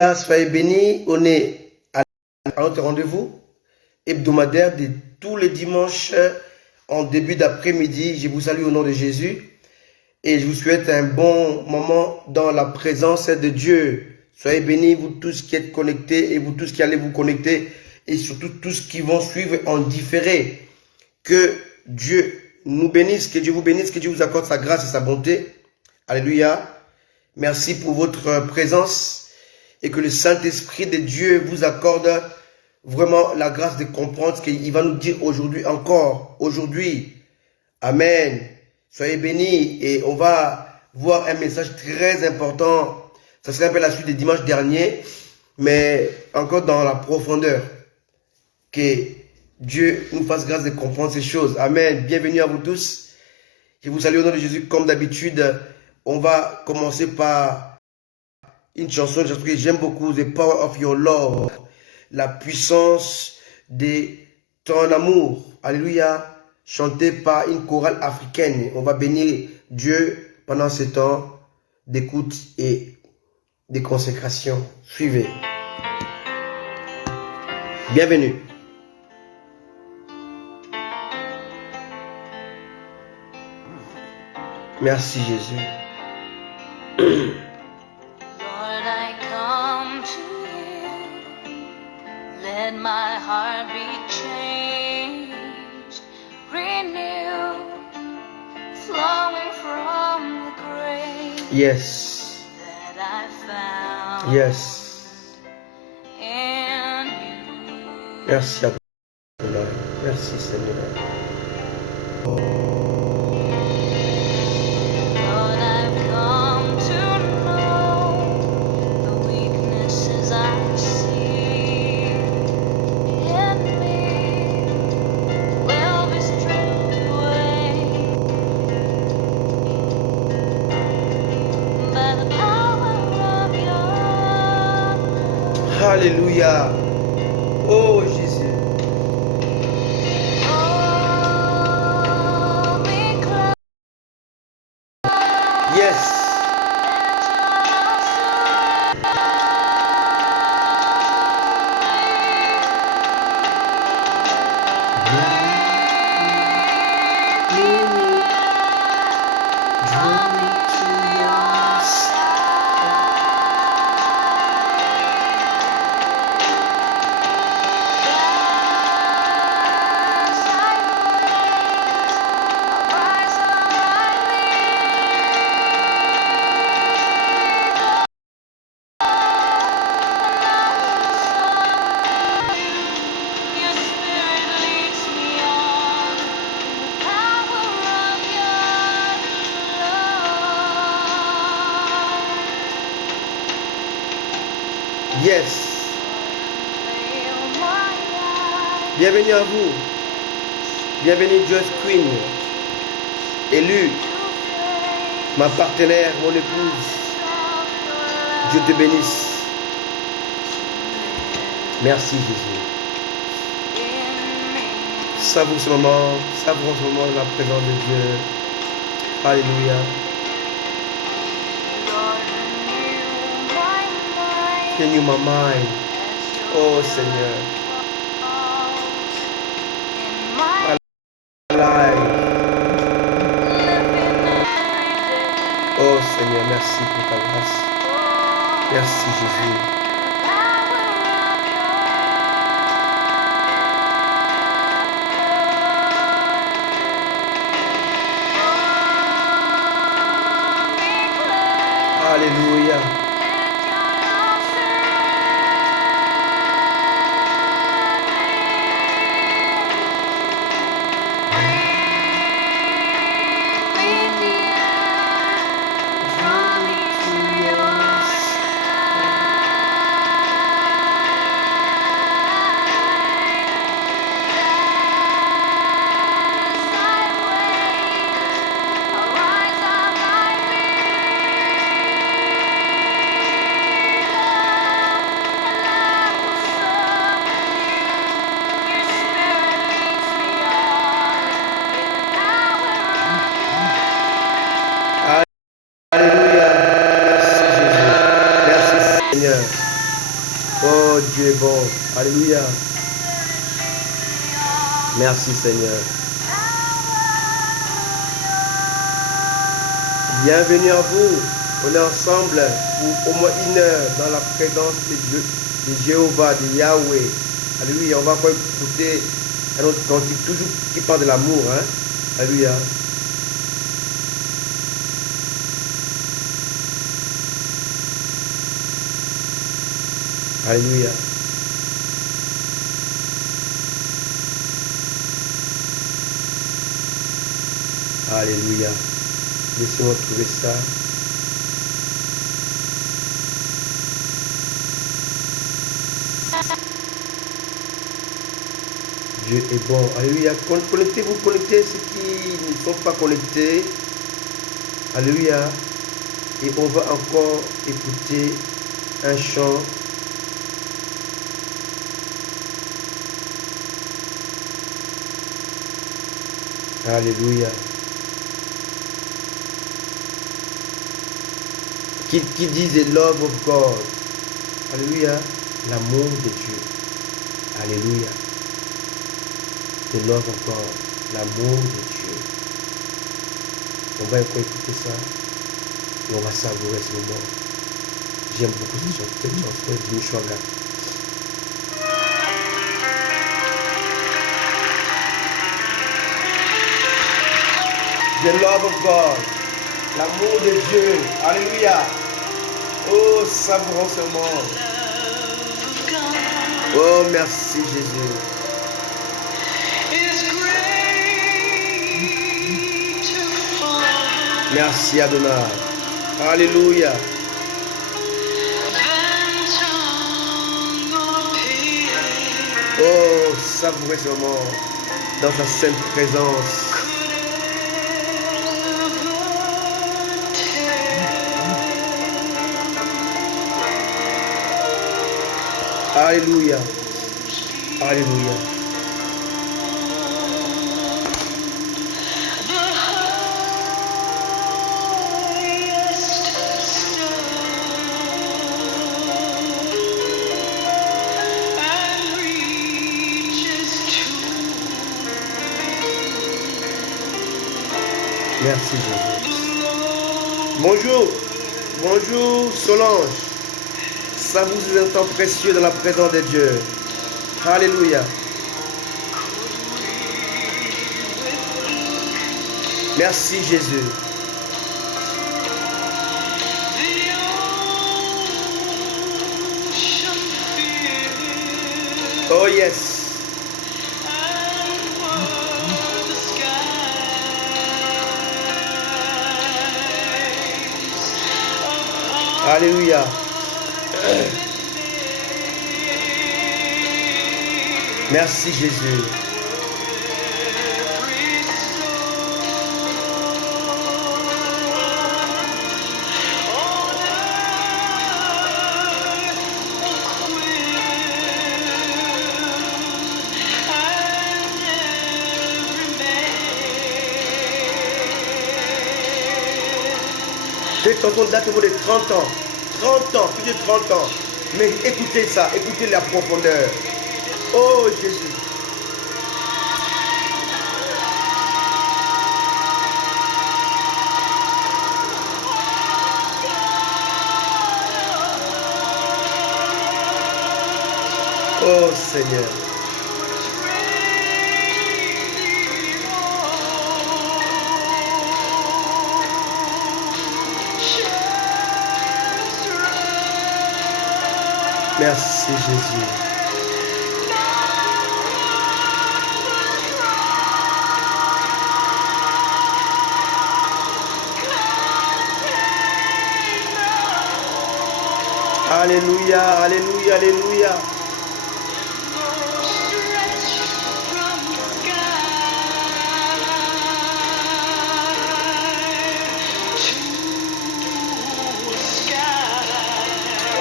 Soyez bénis, on est à notre rendez-vous hebdomadaire de tous les dimanches en début d'après-midi. Je vous salue au nom de Jésus et je vous souhaite un bon moment dans la présence de Dieu. Soyez bénis, vous tous qui êtes connectés et vous tous qui allez vous connecter et surtout tous qui vont suivre en différé. Que Dieu nous bénisse, que Dieu vous bénisse, que Dieu vous accorde sa grâce et sa bonté. Alléluia. Merci pour votre présence. Et que le Saint-Esprit de Dieu vous accorde vraiment la grâce de comprendre ce qu'il va nous dire aujourd'hui encore. Aujourd'hui. Amen. Soyez bénis et on va voir un message très important. Ça serait un peu la suite du dimanche dernier, mais encore dans la profondeur. Que Dieu nous fasse grâce de comprendre ces choses. Amen. Bienvenue à vous tous. Je vous salue au nom de Jésus comme d'habitude. On va commencer par une chanson que j'aime beaucoup, The Power of Your Love, la puissance de ton amour. Alléluia, chantée par une chorale africaine. On va bénir Dieu pendant ce temps d'écoute et de consécration. Suivez. Bienvenue. Merci Jésus. My heart be changed, renewed, flowing from the grace yes. that I found yes. in you. Merci à toi. Merci Seigneur. Lord, I've come to know the weaknesses I see. Alléluia. Oh Jésus. Yes. Yes. Bienvenue à vous. Bienvenue Joyce Queen. Élue. Ma partenaire, mon épouse. Dieu te bénisse. Merci Jésus. Savoure ce moment. Savoure ce moment de la présence de Dieu. Alléluia. Renew my mind. Oh Seigneur. My life. Oh Seigneur, merci pour ta grâce. Merci Jésus. Alléluia. Oh, Dieu est bon. Alléluia. Merci Seigneur. Bienvenue à vous. On est ensemble pour au moins 1 heure dans la présence de Dieu, de Jéhovah, de Yahweh. Alléluia. On va encore écouter un autre cantique, toujours qui parle de l'amour. Hein? Alléluia. Alléluia. Alléluia. Laissez-moi trouver ça. Dieu est bon. Alléluia. Connectez-vous, connectez ceux qui ne sont pas connectés. Alléluia. Et on va encore écouter un chant. Alléluia. Qui dit the love of God. Alléluia. L'amour de Dieu. Alléluia. The love of God. L'amour de Dieu. On va encore écouter ça. Et on va savourer ce moment. J'aime beaucoup cette chanson de Jimmy Swaggart. The love of God. L'amour de Dieu. Alléluia. Oh, savourons ce moment. Oh, merci Jésus. Merci Adonai. Alléluia. Oh, savourez ce moment dans sa sainte présence. Alléluia. Alléluia. Merci Jésus. Bonjour. Bonjour Solange. Savoure ces instants précieux dans la présence de Dieu. Alléluia. Merci Jésus. Oh yes. Alléluia. Merci Jésus. Cette chanson date de 30 ans. 30 ans, plus de 30 ans. Mais écoutez ça, écoutez la profondeur. Oh Jésus. Oh Seigneur. Merci Jésus. Alléluia, alléluia, alléluia.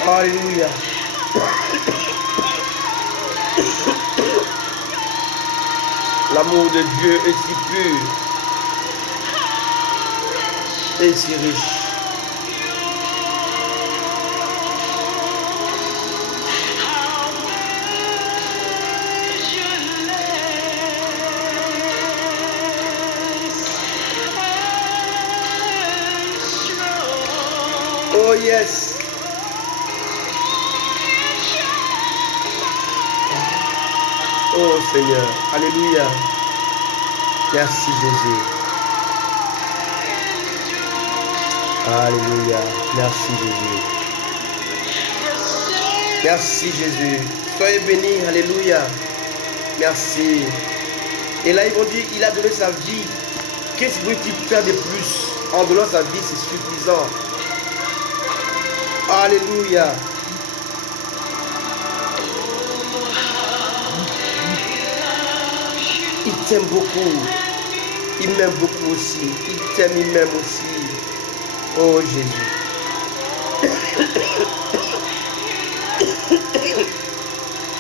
Alléluia. L'amour de Dieu est si pur et si riche. Yes. Oh Seigneur. Alléluia. Merci Jésus. Alléluia. Merci Jésus. Merci Jésus. Soyez bénis. Alléluia. Merci. Et là, ils vont dire, il a donné sa vie. Qu'est-ce qu'il peut-il faire de plus? En donnant sa vie, c'est suffisant. Alléluia. Il t'aime beaucoup. Il m'aime beaucoup aussi. Il t'aime, il m'aime aussi. Oh Jésus.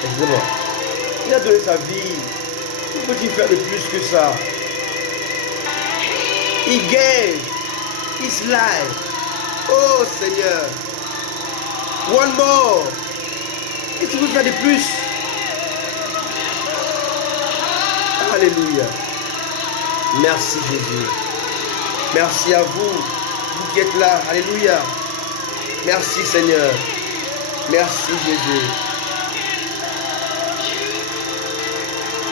Excusez-moi. Il a donné sa vie. Que peut-il faire de plus que ça? He gave his life. Oh Seigneur. One more. Qu'est-ce que tu veux faire de plus? Alléluia. Merci Jésus. Merci à vous, vous qui êtes là. Alléluia. Merci Seigneur. Merci Jésus.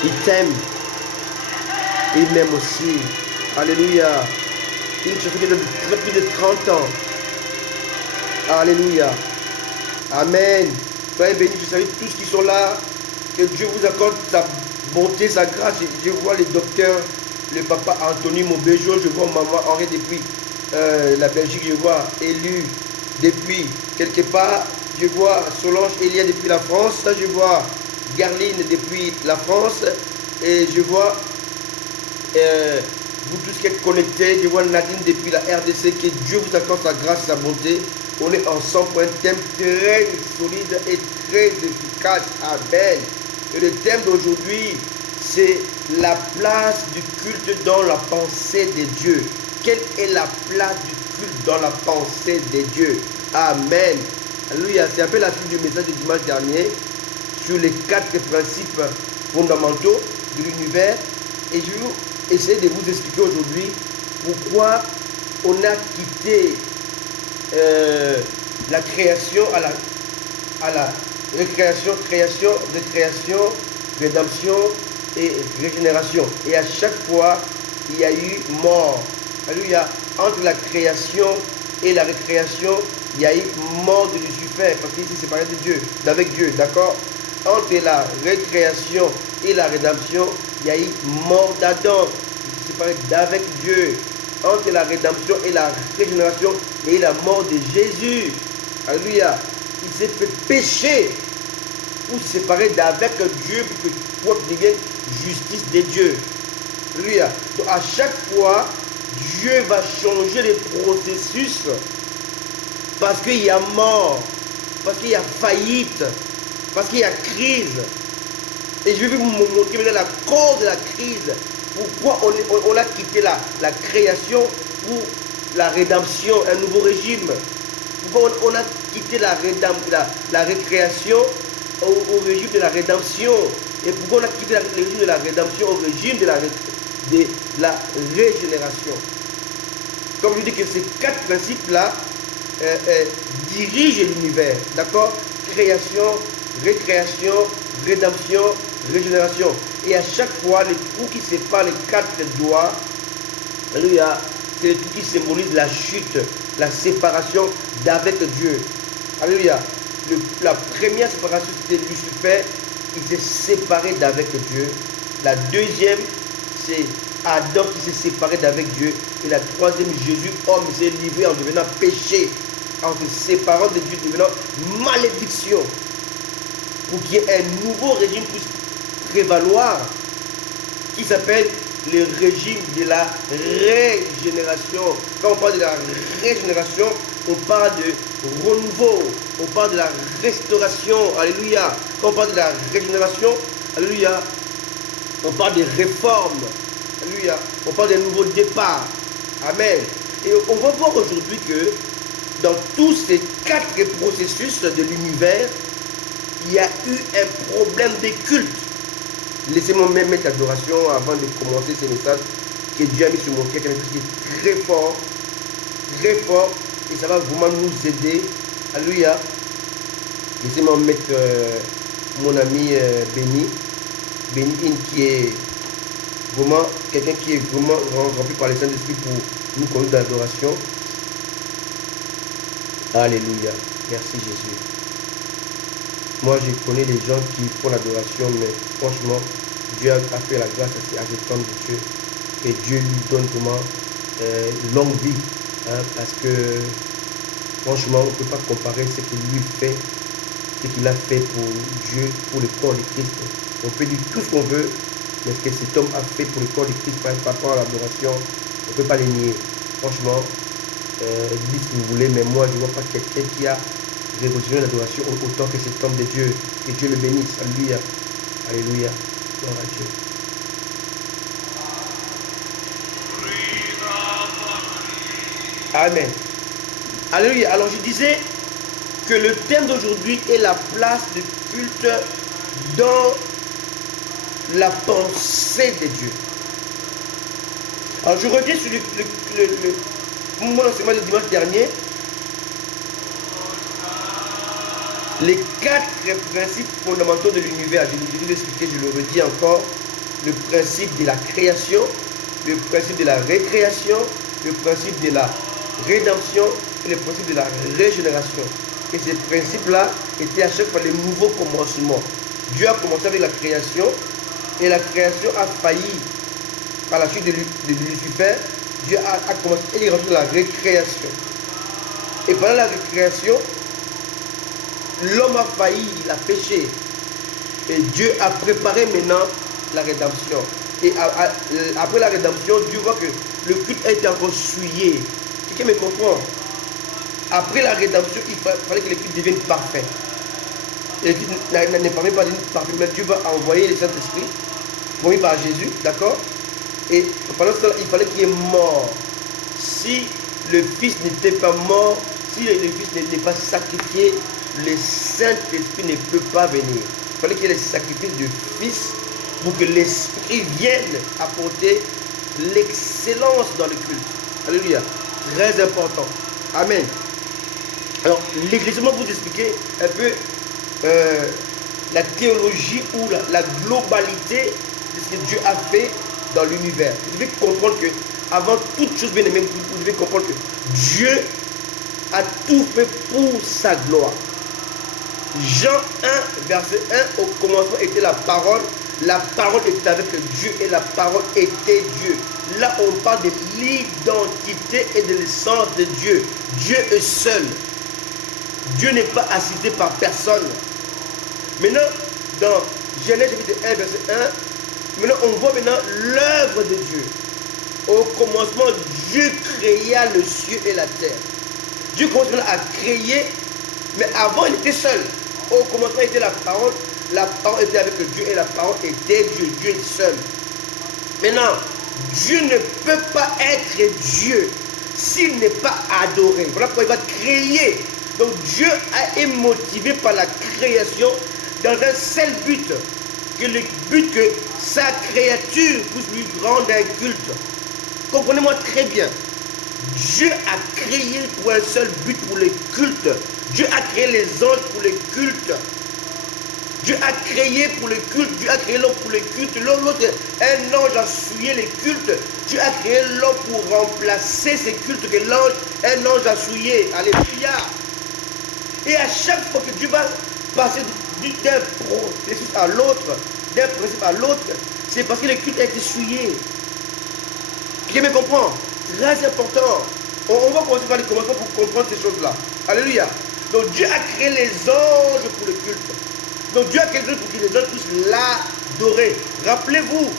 Il t'aime. Il m'aime aussi. Alléluia. Il ne se fait depuis plus de 30 ans. Alléluia. Amen. Soyez bénis. Je salue tous qui sont là. Que Dieu vous accorde sa bonté, sa grâce. Je vois les docteurs, le papa Anthony Mobejo. Je vois maman Henri depuis la Belgique. Je vois Élu depuis quelque part. Je vois Solange Elia depuis la France. Je vois Garline depuis la France. Et je vois vous tous qui êtes connectés. Je vois Nadine depuis la RDC. Que Dieu vous accorde sa grâce et sa bonté. On est ensemble pour un thème très solide et très efficace. Amen. Et le thème d'aujourd'hui, c'est la place du culte dans la pensée de Dieu. Quelle est la place du culte dans la pensée de Dieu? Amen. Alléluia. C'est un peu la suite du message du dimanche dernier sur les 4 principes fondamentaux de l'univers. Et je vais essayer de vous expliquer aujourd'hui pourquoi on a quitté la création à la récréation, rédemption et régénération. Et à chaque fois, il y a eu mort. Alléluia. Entre la création et la récréation, il y a eu mort de Lucifer, parce qu'il s'est séparé de Dieu, d'avec Dieu, d'accord? Entre la récréation et la rédemption, il y a eu mort d'Adam, il s'est séparé d'avec Dieu. Entre la rédemption et la régénération, il y a eu la mort de Jésus. Alléluia. Il s'est fait pécher pour se séparer d'avec Dieu, pour que le peuple devienne justice de Dieu. Alléluia. Donc à chaque fois, Dieu va changer les processus parce qu'il y a mort, parce qu'il y a faillite, parce qu'il y a crise. Et je vais vous montrer maintenant la cause de la crise. Pourquoi on a quitté la création pour la rédemption, un nouveau régime. Pourquoi on a quitté la récréation au régime de la rédemption. Et pourquoi on a quitté le régime de la rédemption au régime de la régénération. Comme je dis que ces 4 principes-là dirigent l'univers. D'accord? Création, récréation, rédemption, régénération. Et à chaque fois, les trous qui séparent les 4 doigts, alléluia, c'est les trous qui symbolisent la chute, la séparation d'avec Dieu. Alléluia. La première séparation, c'était Lucifer, il s'est séparé d'avec Dieu. La deuxième, c'est Adam qui s'est séparé d'avec Dieu. Et la troisième, Jésus, homme, s'est livré en devenant péché, en se séparant de Dieu, devenant malédiction. Pour qu'il y ait un nouveau régime puisse prévaloir, qui s'appelle le régime de la régénération. Quand on parle de la régénération, on parle de renouveau, on parle de la restauration, alléluia. Quand on parle de la régénération, alléluia, on parle de réforme, alléluia. On parle d'un nouveau départ, amen. Et on va voir aujourd'hui que dans tous ces 4 processus de l'univers, il y a eu un problème de culte. Laissez-moi même mettre l'adoration avant de commencer ce message que Dieu a mis sur mon cœur, quelque chose qui est très fort, et ça va vraiment nous aider. Alléluia. Laissez-moi mettre mon ami Béni In qui est vraiment quelqu'un qui est vraiment rempli par le Saint-Esprit pour nous conduire dans l'adoration. Alléluia. Merci Jésus. Moi, je connais les gens qui font l'adoration, mais franchement, Dieu a fait la grâce à cet homme de Dieu. Et Dieu lui donne vraiment longue vie. Hein, parce que, franchement, on ne peut pas comparer ce qu'il lui fait, ce qu'il a fait pour Dieu, pour le corps de Christ. On peut dire tout ce qu'on veut, mais ce que cet homme a fait pour le corps de Christ par rapport à l'adoration, on ne peut pas le nier. Franchement, dites ce que vous voulez, mais moi, je ne vois pas quelqu'un qui a révolutionné l'adoration autant que cet homme de Dieu. Que Dieu le bénisse. Alléluia. Alléluia. Gloire à Dieu. Amen. Alléluia. Alors je disais que le thème d'aujourd'hui est la place du culte dans la pensée de Dieu. Alors je reviens sur mon enseignement de dimanche dernier. Les 4 principes fondamentaux de l'univers. Je vous ai expliqué, je le redis encore. Le principe de la création, le principe de la récréation, le principe de la rédemption et le principe de la régénération. Et ces principes-là étaient à chaque fois les nouveaux commencements. Dieu a commencé avec la création et la création a failli par la suite de Lucifer. Dieu a commencé et il est rentré dans la récréation. Et pendant la récréation, l'homme a failli, il a péché. Et Dieu a préparé maintenant la rédemption. Et après la rédemption, Dieu voit que le culte a été encore souillé. Quelqu'un me comprend? Après la rédemption, il fallait que le culte devienne parfait. Et le culte n'est pas parfait, mais Dieu va envoyer le Saint-Esprit, promis par Jésus, d'accord? Et pendant ce temps, il fallait qu'il y ait mort. Si le Fils n'était pas mort, si le Fils n'était pas sacrifié, le Saint-Esprit ne peut pas venir. Il fallait qu'il y ait le sacrifice du Fils pour que l'Esprit vienne apporter l'excellence dans le culte. Alléluia. Très important. Amen. Alors, l'Église, moi, vous expliquer un peu la théologie ou la globalité de ce que Dieu a fait dans l'univers. Vous devez comprendre que, avant toute chose, bien aimé, vous devez comprendre que Dieu a tout fait pour sa gloire. Jean 1, verset 1, au commencement était la parole était avec Dieu et la parole était Dieu. Là, on parle de l'identité et de l'essence de Dieu. Dieu est seul. Dieu n'est pas assisté par personne. Maintenant, dans Genèse chapitre 1, verset 1, maintenant on voit maintenant l'œuvre de Dieu. Au commencement, Dieu créa le ciel et la terre. Dieu commence à créer, mais avant il était seul. Au commencement était la parole était avec Dieu et la parole était Dieu. Dieu est seul. Maintenant, Dieu ne peut pas être Dieu s'il n'est pas adoré. Voilà pourquoi il va créer. Donc Dieu a été motivé par la création dans un seul but. Que le but que sa créature puisse lui rendre un culte. Comprenez-moi très bien. Dieu a créé pour un seul but, pour le culte. Dieu a créé les anges pour le culte. Dieu a créé pour le culte. Dieu a créé l'homme pour le culte. L'autre, un ange a souillé les cultes. Dieu a créé l'homme pour remplacer ces cultes que un ange a souillé. Alléluia. Et à chaque fois que Dieu va passer d'un processus à l'autre, d'un principe à l'autre, c'est parce que le culte a été souillé. Qui me comprend? Très important. On va commencer par les commencements pour comprendre ces choses-là. Alléluia. Donc Dieu a créé les anges pour le culte. Donc Dieu a créé pour que les anges puissent l'adorer. Rappelez-vous,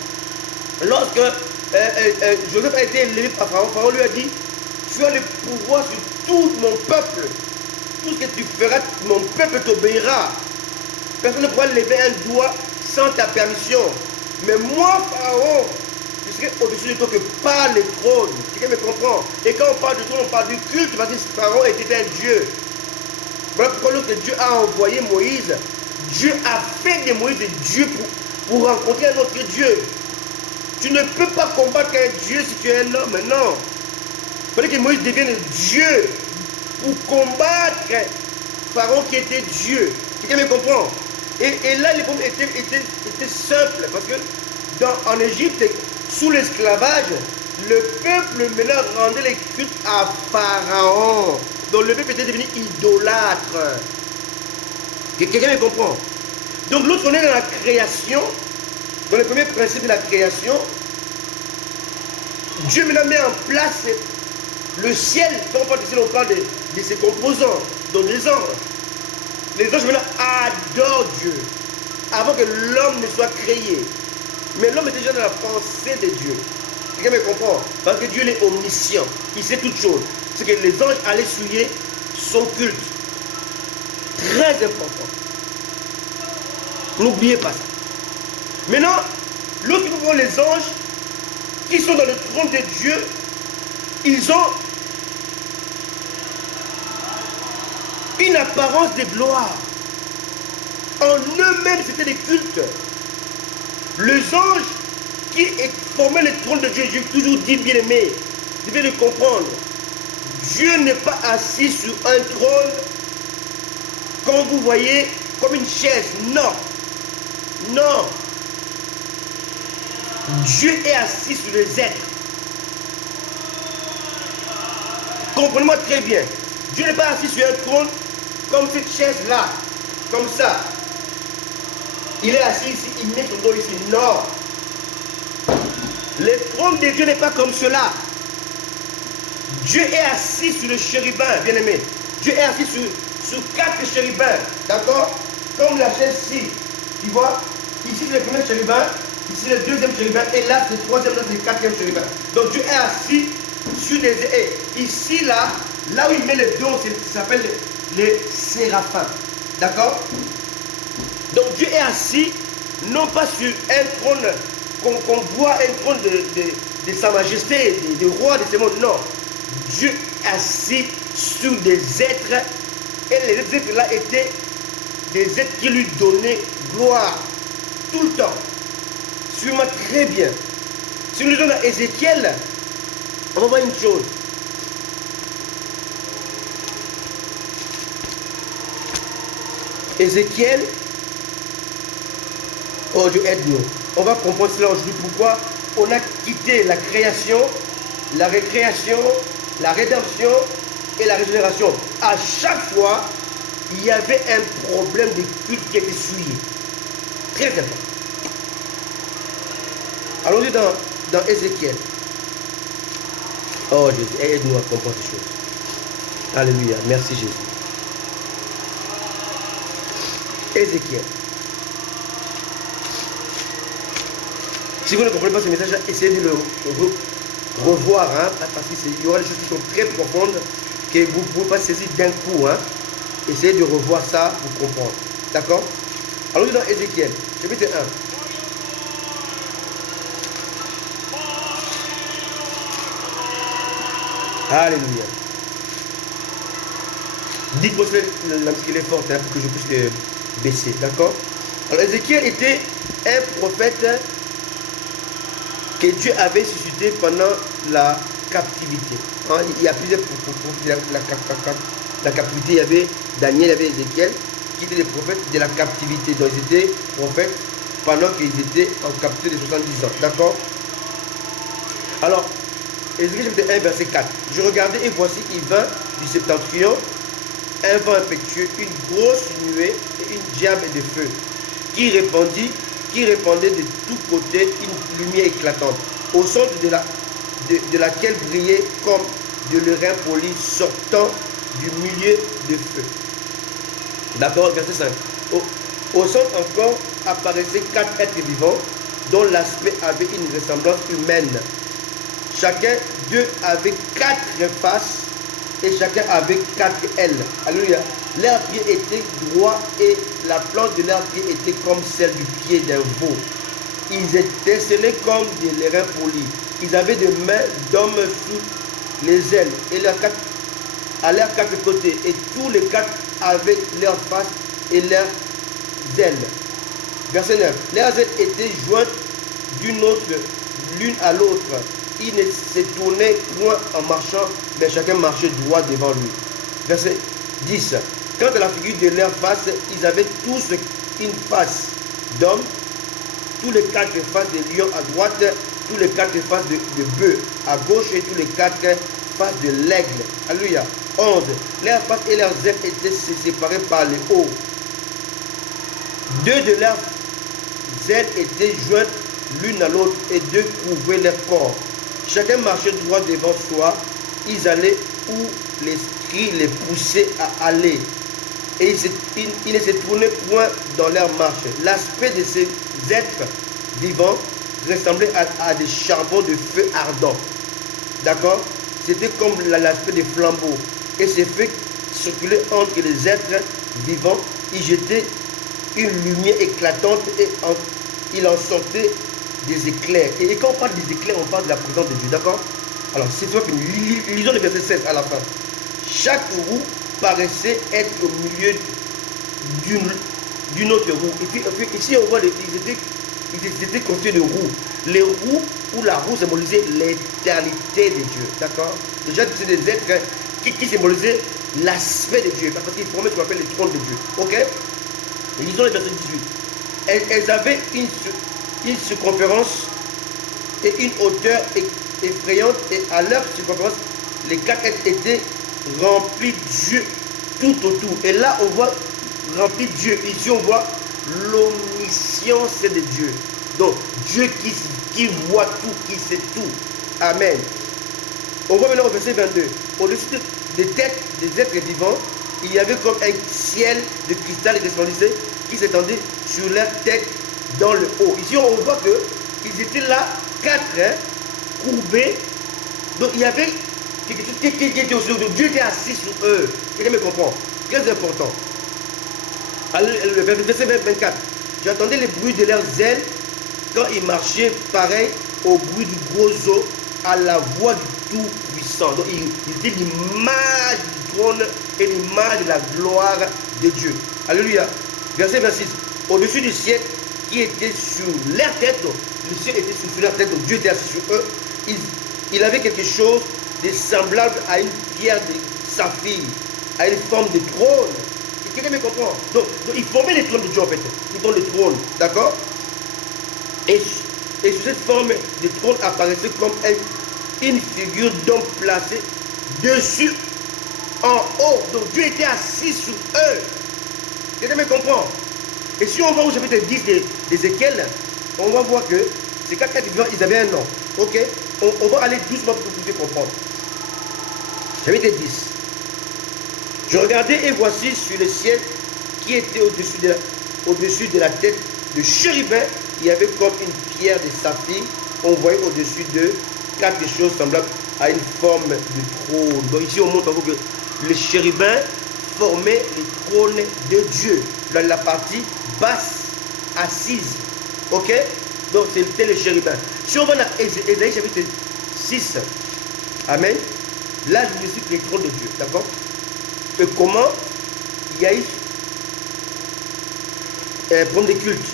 lorsque Joseph a été élevé par Pharaon, Pharaon lui a dit, tu as le pouvoir sur tout mon peuple. Tout ce que tu feras, mon peuple t'obéira. Personne ne pourra lever un doigt sans ta permission. Mais moi, Pharaon, je serai au-dessus de toi que par le trône. Quelqu'un me comprend? Et quand on parle de trône, on parle du culte, parce que Pharaon était un Dieu. Voilà pourquoi lorsque Dieu a envoyé Moïse, Dieu a fait de Moïse Dieu pour rencontrer un autre Dieu. Tu ne peux pas combattre un Dieu si tu es un homme, non. Il fallait que Moïse devienne Dieu pour combattre Pharaon qui était Dieu. Quelqu'un me comprend? Et là, les problèmes étaient simples. Parce que en Égypte, sous l'esclavage, le peuple maintenant rendait les cultes à Pharaon. Donc le peuple était devenu idolâtre. Quelqu'un me comprend? Donc lorsqu'on est dans la création, dans les premiers principes de la création, Dieu maintenant met en place le ciel. Quand on parle du ciel, on parle de ses composants, donc des anges. Les anges maintenant adorent Dieu avant que l'homme ne soit créé. Mais l'homme est déjà dans la pensée de Dieu. Quelqu'un me comprend? Parce que Dieu est omniscient. Il sait toutes choses. C'est que les anges allaient souiller son culte. Très important. N'oubliez pas ça. Maintenant, lorsque nous voyons les anges qui sont dans le trône de Dieu, ils ont une apparence de gloire. En eux-mêmes, c'était des cultes. Les anges qui formaient le trône de Dieu, j'ai toujours dit, bien aimé, vous devez le comprendre. Dieu n'est pas assis sur un trône comme vous voyez, comme une chaise. Non. Non. Dieu est assis sur les êtres. Comprenez-moi très bien. Dieu n'est pas assis sur un trône comme cette chaise-là. Comme ça. Il est assis ici, il met son dos ici. Non. Le trône de Dieu n'est pas comme cela. Dieu est assis sur le chérubin, bien aimé. Dieu est assis sur 4 chérubins. D'accord? Comme la chaise-ci. Tu vois? Ici c'est le premier chérubin. Ici le deuxième chérubin. Et là c'est le troisième, là c'est le quatrième chérubin. Donc Dieu est assis sur des... Et ici, là où il met le dos, ça s'appelle les séraphins. D'accord? Donc Dieu est assis, non pas sur un trône qu'on voit, un trône de sa majesté, de roi de ce monde. Non. Dieu est assis sur des êtres. Et les êtres là étaient des êtres qui lui donnaient gloire. Tout le temps. Suis-moi très bien. Si nous lisons dans Ézéchiel, on va voir une chose. Ézéchiel, oh Dieu aide-nous. On va comprendre cela aujourd'hui. Pourquoi on a quitté la création, la récréation, la rédemption et la régénération. À chaque fois, il y avait un problème de culte qui était souillé. Très important. Allons-y dans Ézéchiel. Oh Jésus, aide-nous à comprendre ces choses. Alléluia, merci Jésus. Ézéchiel. Si vous ne comprenez pas ce message, essayez de le revoir, hein, parce qu'il y aura des choses qui sont très profondes que vous ne pouvez pas saisir d'un coup. Hein. Essayez de revoir ça pour comprendre. D'accord? Allons-y dans Ézéchiel, chapitre 1. Alléluia. Dites-moi si la musique est forte, hein, pour que je puisse le baisser. D'accord? Alors Ézéchiel était un prophète que Dieu avait suscité pendant la captivité. Hein, il y a plusieurs prophètes la captivité. Il y avait Daniel, il y avait Ézéchiel, qui étaient des prophètes de la captivité. Donc ils étaient prophètes pendant qu'ils étaient en captivité de 70 ans. D'accord? Alors, Ézéchiel chapitre 1, verset 4. Je regardais et voici, il vint du septentrion, un vent impétueux, une grosse nuée et une diable de feu, qui répandait de tous côtés une lumière éclatante, au centre de laquelle brillait comme de l'airain poli sortant du milieu de feu. D'accord, verset 5. Au centre encore apparaissaient 4 êtres vivants dont l'aspect avait une ressemblance humaine. Chacun d'eux avait 4 faces et chacun avait 4 ailes. Alléluia. Leurs pieds étaient droits et la plante de leurs pieds était comme celle du pied d'un veau. Ils étaient scellés comme de l'airain poli. Ils avaient des mains d'hommes sous les ailes et à leurs 4 côtés. Et tous les 4 avaient leurs faces et leurs ailes. Verset 9. Leurs ailes étaient jointes d'une autre, l'une à l'autre. Ils ne se tournaient point en marchant, mais chacun marchait droit devant lui. verset 10. Quant à la figure de leur face, ils avaient tous une face d'homme, tous les quatre faces de lion à droite, tous les quatre faces de bœuf à gauche et tous les quatre faces de l'aigle. Alléluia. 11. Leurs faces et leurs ailes étaient séparées par le haut. Deux de leurs ailes étaient jointes l'une à l'autre et deux couvraient leur corps. Chacun marchait droit devant soi. Ils allaient où l'esprit les poussait à aller. Et ils ne se tournaient point dans leur marche. L'aspect de ces êtres vivants ressemblait à des charbons de feu ardent. D'accord? C'était comme l'aspect des flambeaux. Et ces feux circulaient entre les êtres vivants. Ils jetaient une lumière éclatante et il en sortait des éclairs. Et quand on parle des éclairs, on parle de la présence de Dieu. D'accord? Alors, c'est toi que lisons le verset 16 à la fin. Chaque roue paraissait être au milieu d'une autre roue. Et puis, ici, on voit ils étaient constitués de roues. Les roues ou la roue symbolisait l'éternité de Dieu. D'accord? Déjà, c'est des êtres qui symbolisaient l'aspect de Dieu. Parce qu'ils formaient ce qu'on appelle le trône de Dieu. Ok? Et lisons le verset 18. Elles avaient une circonférence et une hauteur effrayante. Et à leur circonférence, les quatre êtres étaient remplis de Dieu tout autour. Et là, on voit rempli de Dieu. Ici, on voit l'omniscience de Dieu. Donc, Dieu qui voit tout, qui sait tout. Amen. On voit maintenant au verset 22. Au-dessus des têtes des êtres vivants, il y avait comme un ciel de cristal resplendissant qui s'étendait sur leur tête dans le haut. Ici, on voit qu'ils étaient là, quatre, courbés. Donc, il y avait quelque chose qui était au-dessus. Dieu était assis sur eux. Quelqu'un me comprend? Très important. Alors, le verset 24. J'entendais le bruit de leurs ailes quand ils marchaient pareil au bruit du gros os, à la voix du Tout-Puissant. Donc, il était l'image du trône et l'image de la gloire de Dieu. Alléluia. Verset 26. Au-dessus du ciel qui était sur leur tête, donc, le ciel était sur leur tête, donc Dieu était assis sur eux. Il avait quelque chose de semblable à une pierre de saphir, à une forme de trône. Quelqu'un me comprend? Donc, il formait les trônes de Dieu en fait. Ils font le trône, d'accord? Et sur cette forme de trône apparaissait comme une figure d'homme placée dessus, en haut. Donc Dieu était assis sur eux. Quelqu'un me comprend? Et si on va au chapitre 10 d'Ézéchiel, on va voir que ces quatre êtres vivants, ils avaient un nom. Ok? On va aller doucement pour que vous puissiez comprendre. Chapitre 10. Je regardais et voici sur le ciel qui était au-dessus de la tête de chérubin, il y avait comme une pierre de saphir. On voyait au-dessus d'eux quatre choses semblables à une forme de trône. Donc ici on montre que les chérubins formaient le trône de Dieu. Dans la partie basse, assise. Ok? Donc c'était les chérubins. Si on va dans Ésaïe chapitre 6, amen. Là je vous explique le trône de Dieu. D'accord? Et comment il y a eu prendre des cultes.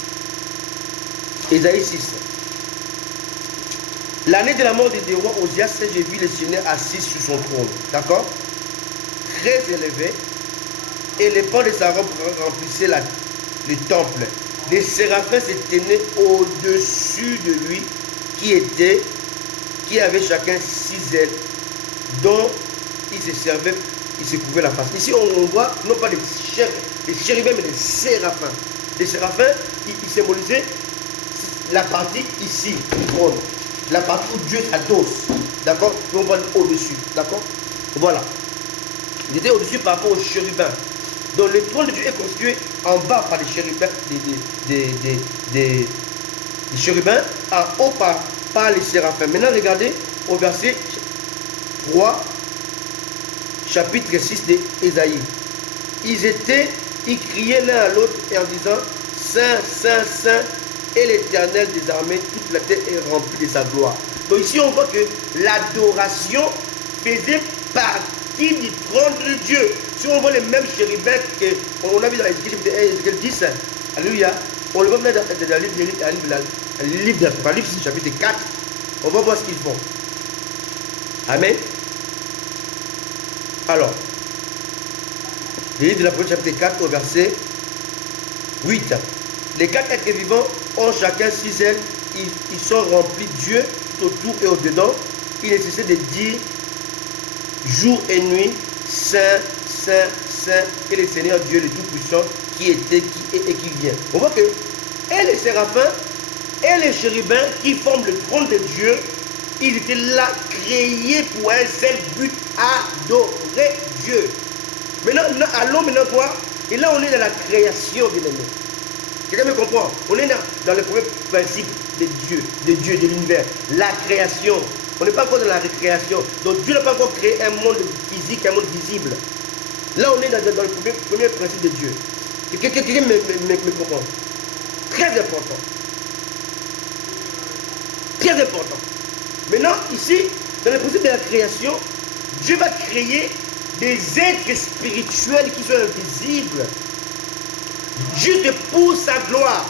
Ésaïe 6. L'année de la mort des rois Osias, j'ai vu le Seigneur assis sur son trône. D'accord? Très élevé. Et les pans de sa robe remplissaient le temple. Les séraphins se tenaient au-dessus de lui, qui avait chacun 6 ailes, dont il se servait. Il se couvrait la face. Ici, on voit non pas des chérubins, mais des séraphins. Les séraphins, ils symbolisaient la partie ici du trône. La partie où Dieu s'adosse. D'accord? Et on voit au-dessus. D'accord? Voilà. Il était au-dessus par rapport aux chérubins. Donc le trône de Dieu est constitué en bas par les chérubins, des chérubins, en haut par les séraphins. Maintenant, regardez au verset 3. Chapitre 6 d'Ésaïe. Ils criaient l'un à l'autre en disant Saint, Saint, Saint est l'Éternel des armées, toute la terre est remplie de sa gloire. Donc ici on voit que l'adoration faisait partie du trône de Dieu. Si on voit les mêmes chérubins qu'on a vu dans Ézéchiel 10, alléluia, on le voit dans le livre d'Apocalypse, chapitre 4, on va voir ce qu'ils font. Amen. Alors, Le livre de l'Apocalypse chapitre 4 au verset 8. Les 4 êtres vivants ont chacun 6 ailes. Ils sont remplis de Dieu tout autour et au-dedans. Il est nécessaire de dire jour et nuit, Saint, Saint, Saint, et le Seigneur Dieu le Tout-Puissant qui était, qui est et qui vient. On voit que et les séraphins et les chérubins qui forment le trône de Dieu, ils étaient là créés pour un seul but, adorer Dieu. Maintenant, allons maintenant voir, et là on est dans la création, bien aimé. Quelqu'un me comprend? On est dans le premier principe de Dieu, de l'univers, la création. On n'est pas encore dans la récréation. Donc Dieu n'a pas encore créé un monde physique, un monde visible. Là, on est dans le premier principe de Dieu. Quelqu'un me comprend? Très important. Très important. Maintenant, ici, dans le principe de la création, Dieu va créer des êtres spirituels qui sont invisibles, juste pour sa gloire.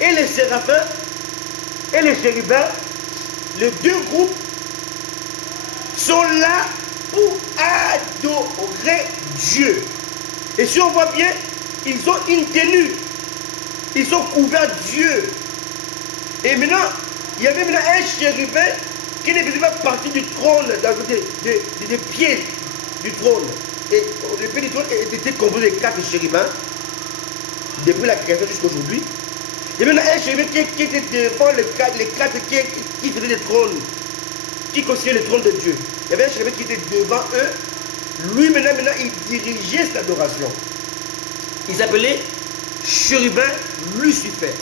Et les séraphins et les chérubins, les deux groupes, sont là pour adorer Dieu. Et si on voit bien, ils ont une tenue. Ils sont couverts Dieu. Et maintenant, il y avait maintenant un chérubin qui ne faisait pas partie du trône, des pieds du trône. Et le pied du trône était composé de 4 chérubins, depuis la création jusqu'à aujourd'hui. Et maintenant, un chérubin qui était devant les 4 qui faisaient le trône, qui constituaient le trône de Dieu. Il y avait un chérubin qui était devant eux. Lui, maintenant, il dirigeait cette adoration. Il s'appelait chérubin Lucifer.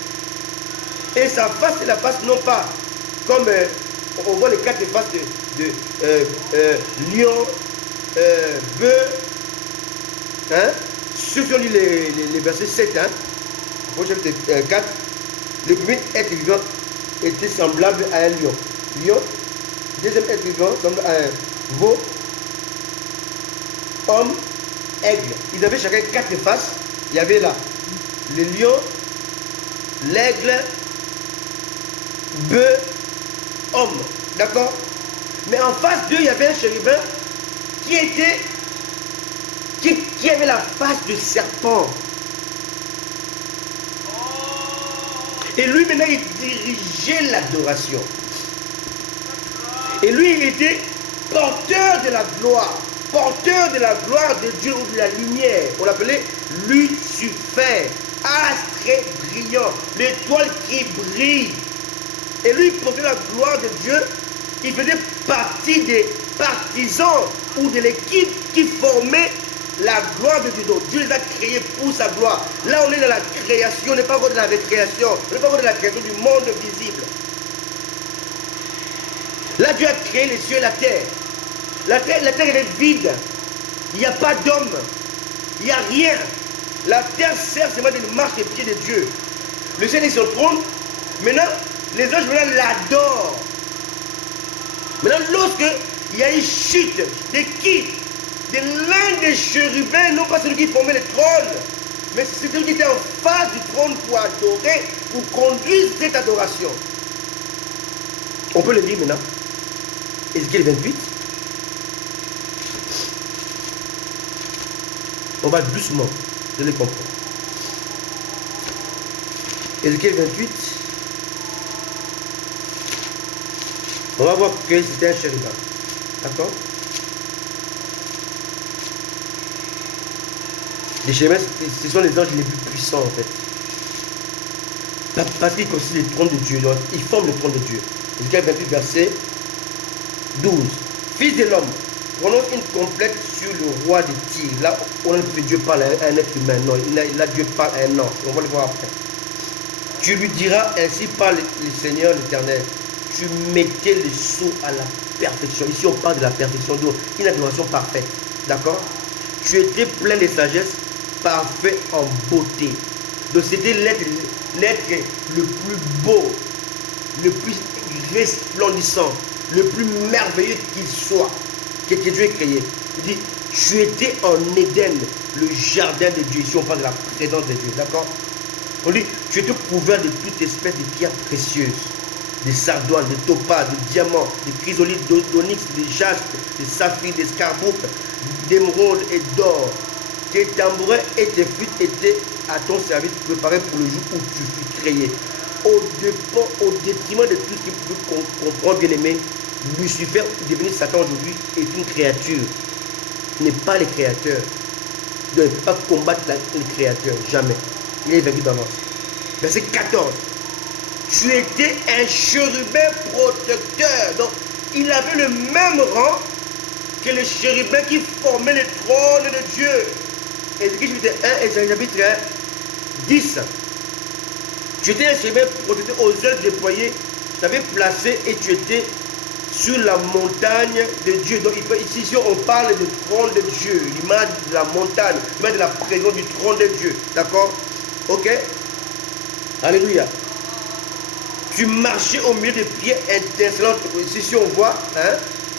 Et sa face, c'est la face non pas comme on voit les 4 faces de lion, bœuf. Hein? Ceux qui ont lu les versets 7, hein? Au chapitre 4, le premier être vivant était semblable à un lion. Lion. Deuxième être vivant semblable à un veau, homme, aigle. Ils avaient chacun 4 faces. Il y avait là le lion, l'aigle, bœuf, homme. D'accord? Mais en face d'eux, il y avait un chérubin qui avait la face de serpent. Et lui, maintenant, il dirigeait l'adoration. Et lui, il était porteur de la gloire. Porteur de la gloire de Dieu ou de la lumière. On l'appelait Lucifer. Astre brillant. L'étoile qui brille. Et lui, il portait la gloire de Dieu. Il faisait partie des partisans ou de l'équipe qui formait la gloire de Dieu. Donc Dieu les a créés pour sa gloire. Là, on est dans la création, on n'est pas encore dans la récréation. On n'est pas encore dans la création du monde visible. Là, Dieu a créé les cieux et la terre. La terre est vide. Il n'y a pas d'homme. Il n'y a rien. La terre sert seulement de marche des pieds de Dieu. Le ciel est sur le trône. Maintenant, les anges l'adorent. Maintenant, lorsque il y a une chute de qui? De l'un des chérubins, non pas celui qui formait le trône, mais c'est celui qui était en face du trône pour adorer, pour conduire cette adoration. On peut le lire maintenant. Ézéchiel 28. On va doucement, je les comprends. Ézéchiel 28. On va voir que c'était un chérubin. D'accord? Les chérubins, ce sont les anges les plus puissants en fait. Parce qu'ils constituent le trône de Dieu. Donc, ils forment le trône de Dieu. Ézéchiel 28, verset 12. Fils de l'homme, prononce une complète sur le roi de Tyr. Là, on a que Dieu parle à un être humain. Non, là, Dieu parle à un ange. On va le voir après. Tu lui diras, ainsi parle le Seigneur l'Éternel. Tu mettais le sceau à la perfection. Ici, on parle de la perfection, une adoration parfaite. D'accord? Tu étais plein de sagesse, parfait en beauté. Donc, c'était l'être le plus beau, le plus resplendissant, le plus merveilleux qu'il soit, que Dieu ait créé. Il dit, tu étais en Éden, le jardin de Dieu. Ici, on parle de la présence de Dieu. D'accord? On dit, tu étais couvert de toute espèce de pierres précieuses. Des sardoines, des topazes, des diamants, des chrysolites, d'onyx, des jaspes, des saphirs, des scarboucles, d'émeraudes et d'or. tes tambourins et tes flûtes étaient à ton service, préparés pour le jour où tu fus créé. Au détriment de tout ce qui peut comprendre, bien aimé, Lucifer, devenu Satan aujourd'hui, est une créature. Il n'est pas le créateur. Il ne peut pas combattre le créateur, jamais. Il est vaincu d'avance. Verset 14. Tu étais un chérubin protecteur. Donc, il avait le même rang que le chérubin qui formait le trône de Dieu. Ézéchiel chapitre 1 et chapitre 10. Tu étais un chérubin protecteur aux ailes déployées. Je t'avais placé et tu étais sur la montagne de Dieu. Donc ici on parle du trône de Dieu, l'image de la montagne, l'image de la présence du trône de Dieu. D'accord? Ok? Alléluia. Tu marchais au milieu des pierres étincelantes. Ici on voit, hein,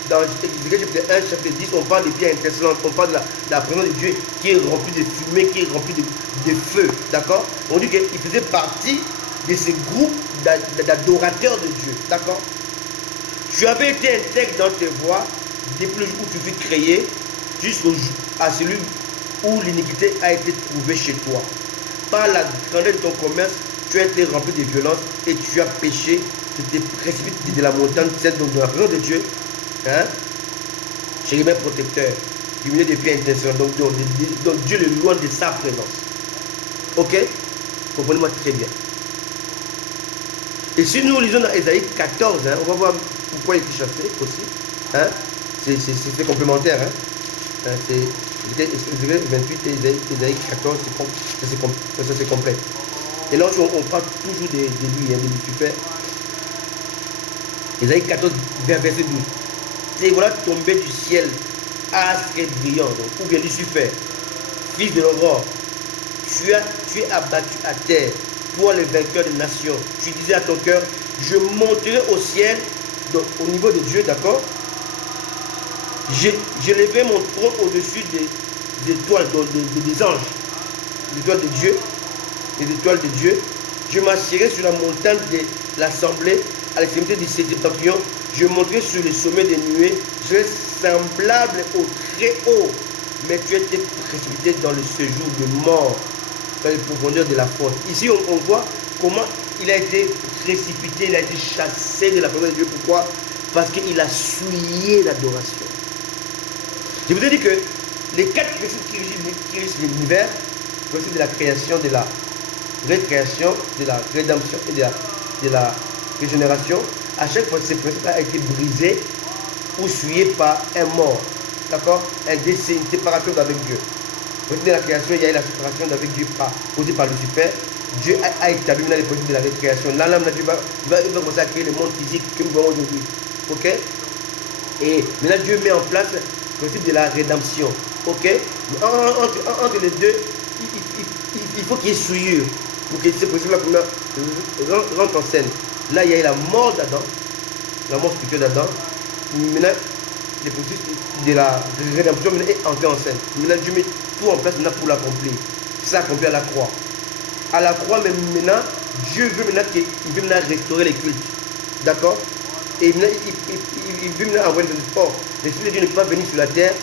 dans Ézéchiel chapitre 1, chapitre 10, on parle des pierres étincelantes, on parle de la présence de Dieu qui est remplie de fumée, qui est remplie de feu. D'accord? On dit qu'il faisait partie de ces groupes d'adorateurs de Dieu. D'accord? Tu avais été intègre dans tes voies depuis le jour où tu fus créé jusqu'au jour à celui où l'iniquité a été trouvée chez toi. Par la grandeur de ton commerce, tu as été rempli de violence et tu as péché. Tu t'es précipité de la montagne, celle de la présence de Dieu. Hein? Chérubin protecteur, du milieu des pieds intentionnels. Donc Dieu le loin de sa présence. Ok? Comprenez-moi très bien. Et si nous lisons dans Ésaïe 14, hein, on va voir pourquoi il est chassé aussi. Hein? C'est complémentaire. Hein? C'est Ésaïe 28 et Ésaïe 14, c'est complet. Et là, on parle toujours de lui, hein, de Lucifer. Ésaïe 14, verset 12. Et voilà tombé du ciel, astre brillant, donc, ou bien Lucifer, fils de l'aurore. Tu es abattu à terre, toi le vainqueur des nations. Tu disais à ton cœur, je monterai au ciel, donc au niveau de Dieu, d'accord? Je lèverai mon trône au-dessus des étoiles, des anges, des étoiles de Dieu, des étoiles de Dieu. Je m'assirai sur la montagne de l'assemblée, à l'extrémité du septentrion. Je monterai sur le sommet des nuées. Je serai semblable au très haut, mais tu as été précipité dans le séjour de mort, dans les profondeurs de la fosse. Ici, on voit comment il a été précipité, il a été chassé de la présence de Dieu. Pourquoi? Parce qu'il a souillé l'adoration. Je vous ai dit que les 4 principes qui régissent l'univers, le principe de la création, de la récréation, de la rédemption et de la régénération, à chaque fois ces principes a été brisé ou souillé par un mort. D'accord? Un décès, une séparation d'avec Dieu. Au niveau de la création, il y a eu la séparation d'avec Dieu causée par Lucifer. Dieu a établi maintenant les principes de la récréation. Là, Dieu va commencer à créer le monde physique que nous voyons aujourd'hui. Ok? Et maintenant, Dieu met en place le principe de la rédemption. Ok? Entre les deux, il faut qu'il y ait souillure pour que ce principe-là rentre en scène. Là, il y a eu la mort d'Adam, la mort spirituelle d'Adam. Maintenant, le processus de la rédemption est entré en scène. Maintenant, Dieu met tout en place maintenant pour l'accomplir. C'est accompli à la croix. À la croix, mais maintenant, Dieu veut maintenant restaurer les cultes. D'accord? Et maintenant, il veut maintenant envoyer le sport. L'Esprit de Dieu n'est pas venu sur la terre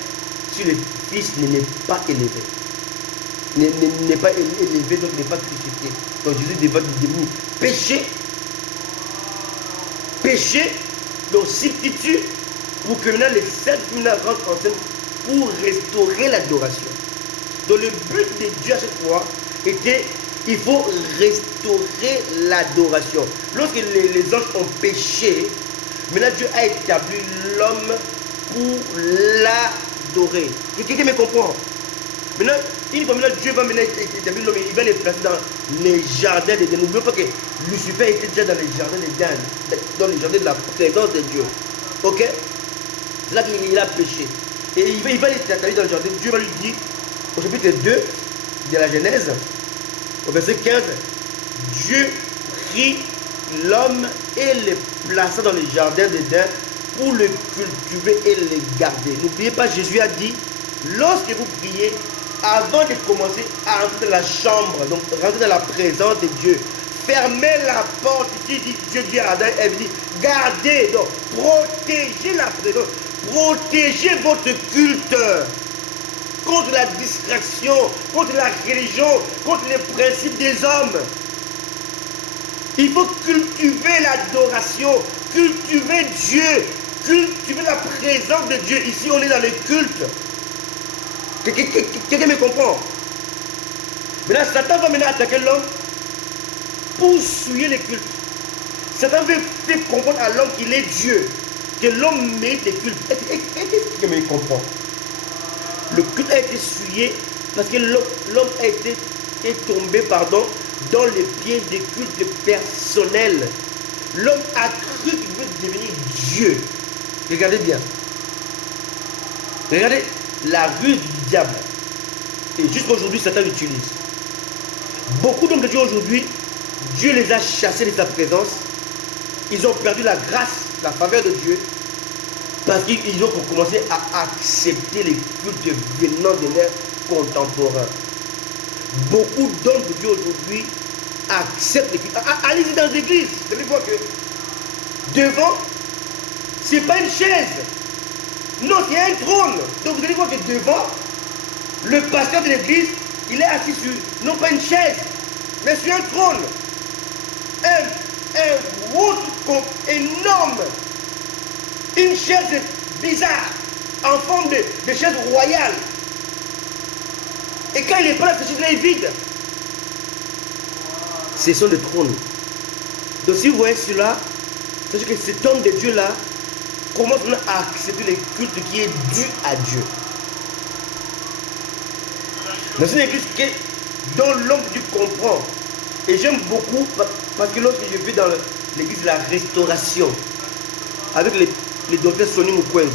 si le Fils n'est pas élevé. N'est pas élevé, donc n'est pas crucifié. Donc Jésus est devenu péché, donc substitut, pour que maintenant les saints rentrent en scène pour restaurer l'adoration. Donc le but de Dieu à chaque fois était, il faut restaurer l'adoration. Lorsque les anges ont péché, maintenant Dieu a établi l'homme pour l'adorer. Quelqu'un me comprend? Maintenant, une fois maintenant, Dieu va maintenant établir l'homme, il va les placer dans les jardins d'Éden. N'oublions pas que Lucifer était déjà dans les jardins d'Éden, dans les jardins de la présence de Dieu. Ok? C'est là qu'il a péché. Et il va les établir dans le jardin. Dieu va lui dire, au chapitre 2 de la Genèse, au verset 15, Dieu prit l'homme et le plaça dans les jardins d'Éden pour le cultiver et le garder. N'oubliez pas, Jésus a dit, lorsque vous priez, avant de commencer à entrer dans la chambre, donc rentrer dans la présence de Dieu, fermez la porte. Dieu dit à Adam et Ève, dit, gardez, donc protégez la présence, protégez votre culte. contre la distraction, contre la religion, contre les principes des hommes. Il faut cultiver l'adoration, cultiver Dieu, cultiver la présence de Dieu. Ici, on est dans le culte. Quelqu'un me comprend? Maintenant, Satan va maintenant attaquer l'homme pour souiller les cultes. Satan veut faire comprendre à l'homme qu'il est Dieu, que l'homme mérite les cultes. Est-ce que me comprend? Le culte a été souillé parce que l'homme est tombé, dans les pièges des cultes personnels. L'homme a cru qu'il veut devenir Dieu. Regardez bien. Regardez la ruse du diable. Et jusqu'à aujourd'hui, Satan l'utilise. Beaucoup d'hommes de Dieu aujourd'hui, Dieu les a chassés de sa présence. Ils ont perdu la grâce, la faveur de Dieu, parce qu'ils ont commencé à accepter les cultes venant de leurs contemporains. Beaucoup d'hommes de Dieu aujourd'hui acceptent les cultes. Allez-y dans l'église, vous allez voir que devant, ce n'est pas une chaise. Non, c'est un trône. Donc vous allez voir que devant, le pasteur de l'église, il est assis sur, non pas une chaise, mais sur un trône. Un gros énorme. Une chaise bizarre, en forme de chaise royale. Et quand il est pas là, cette chaise-là est vide. Ce sont des trônes. Donc si vous voyez cela, sachez que cet homme de Dieu-là commence à accepter les cultes qui est dû à Dieu. Dans une église dont l'homme de Dieu comprend. Et j'aime beaucoup, parce que lorsque je vais dans l'église de la restauration, avec les docteurs Sonny Mukwenze,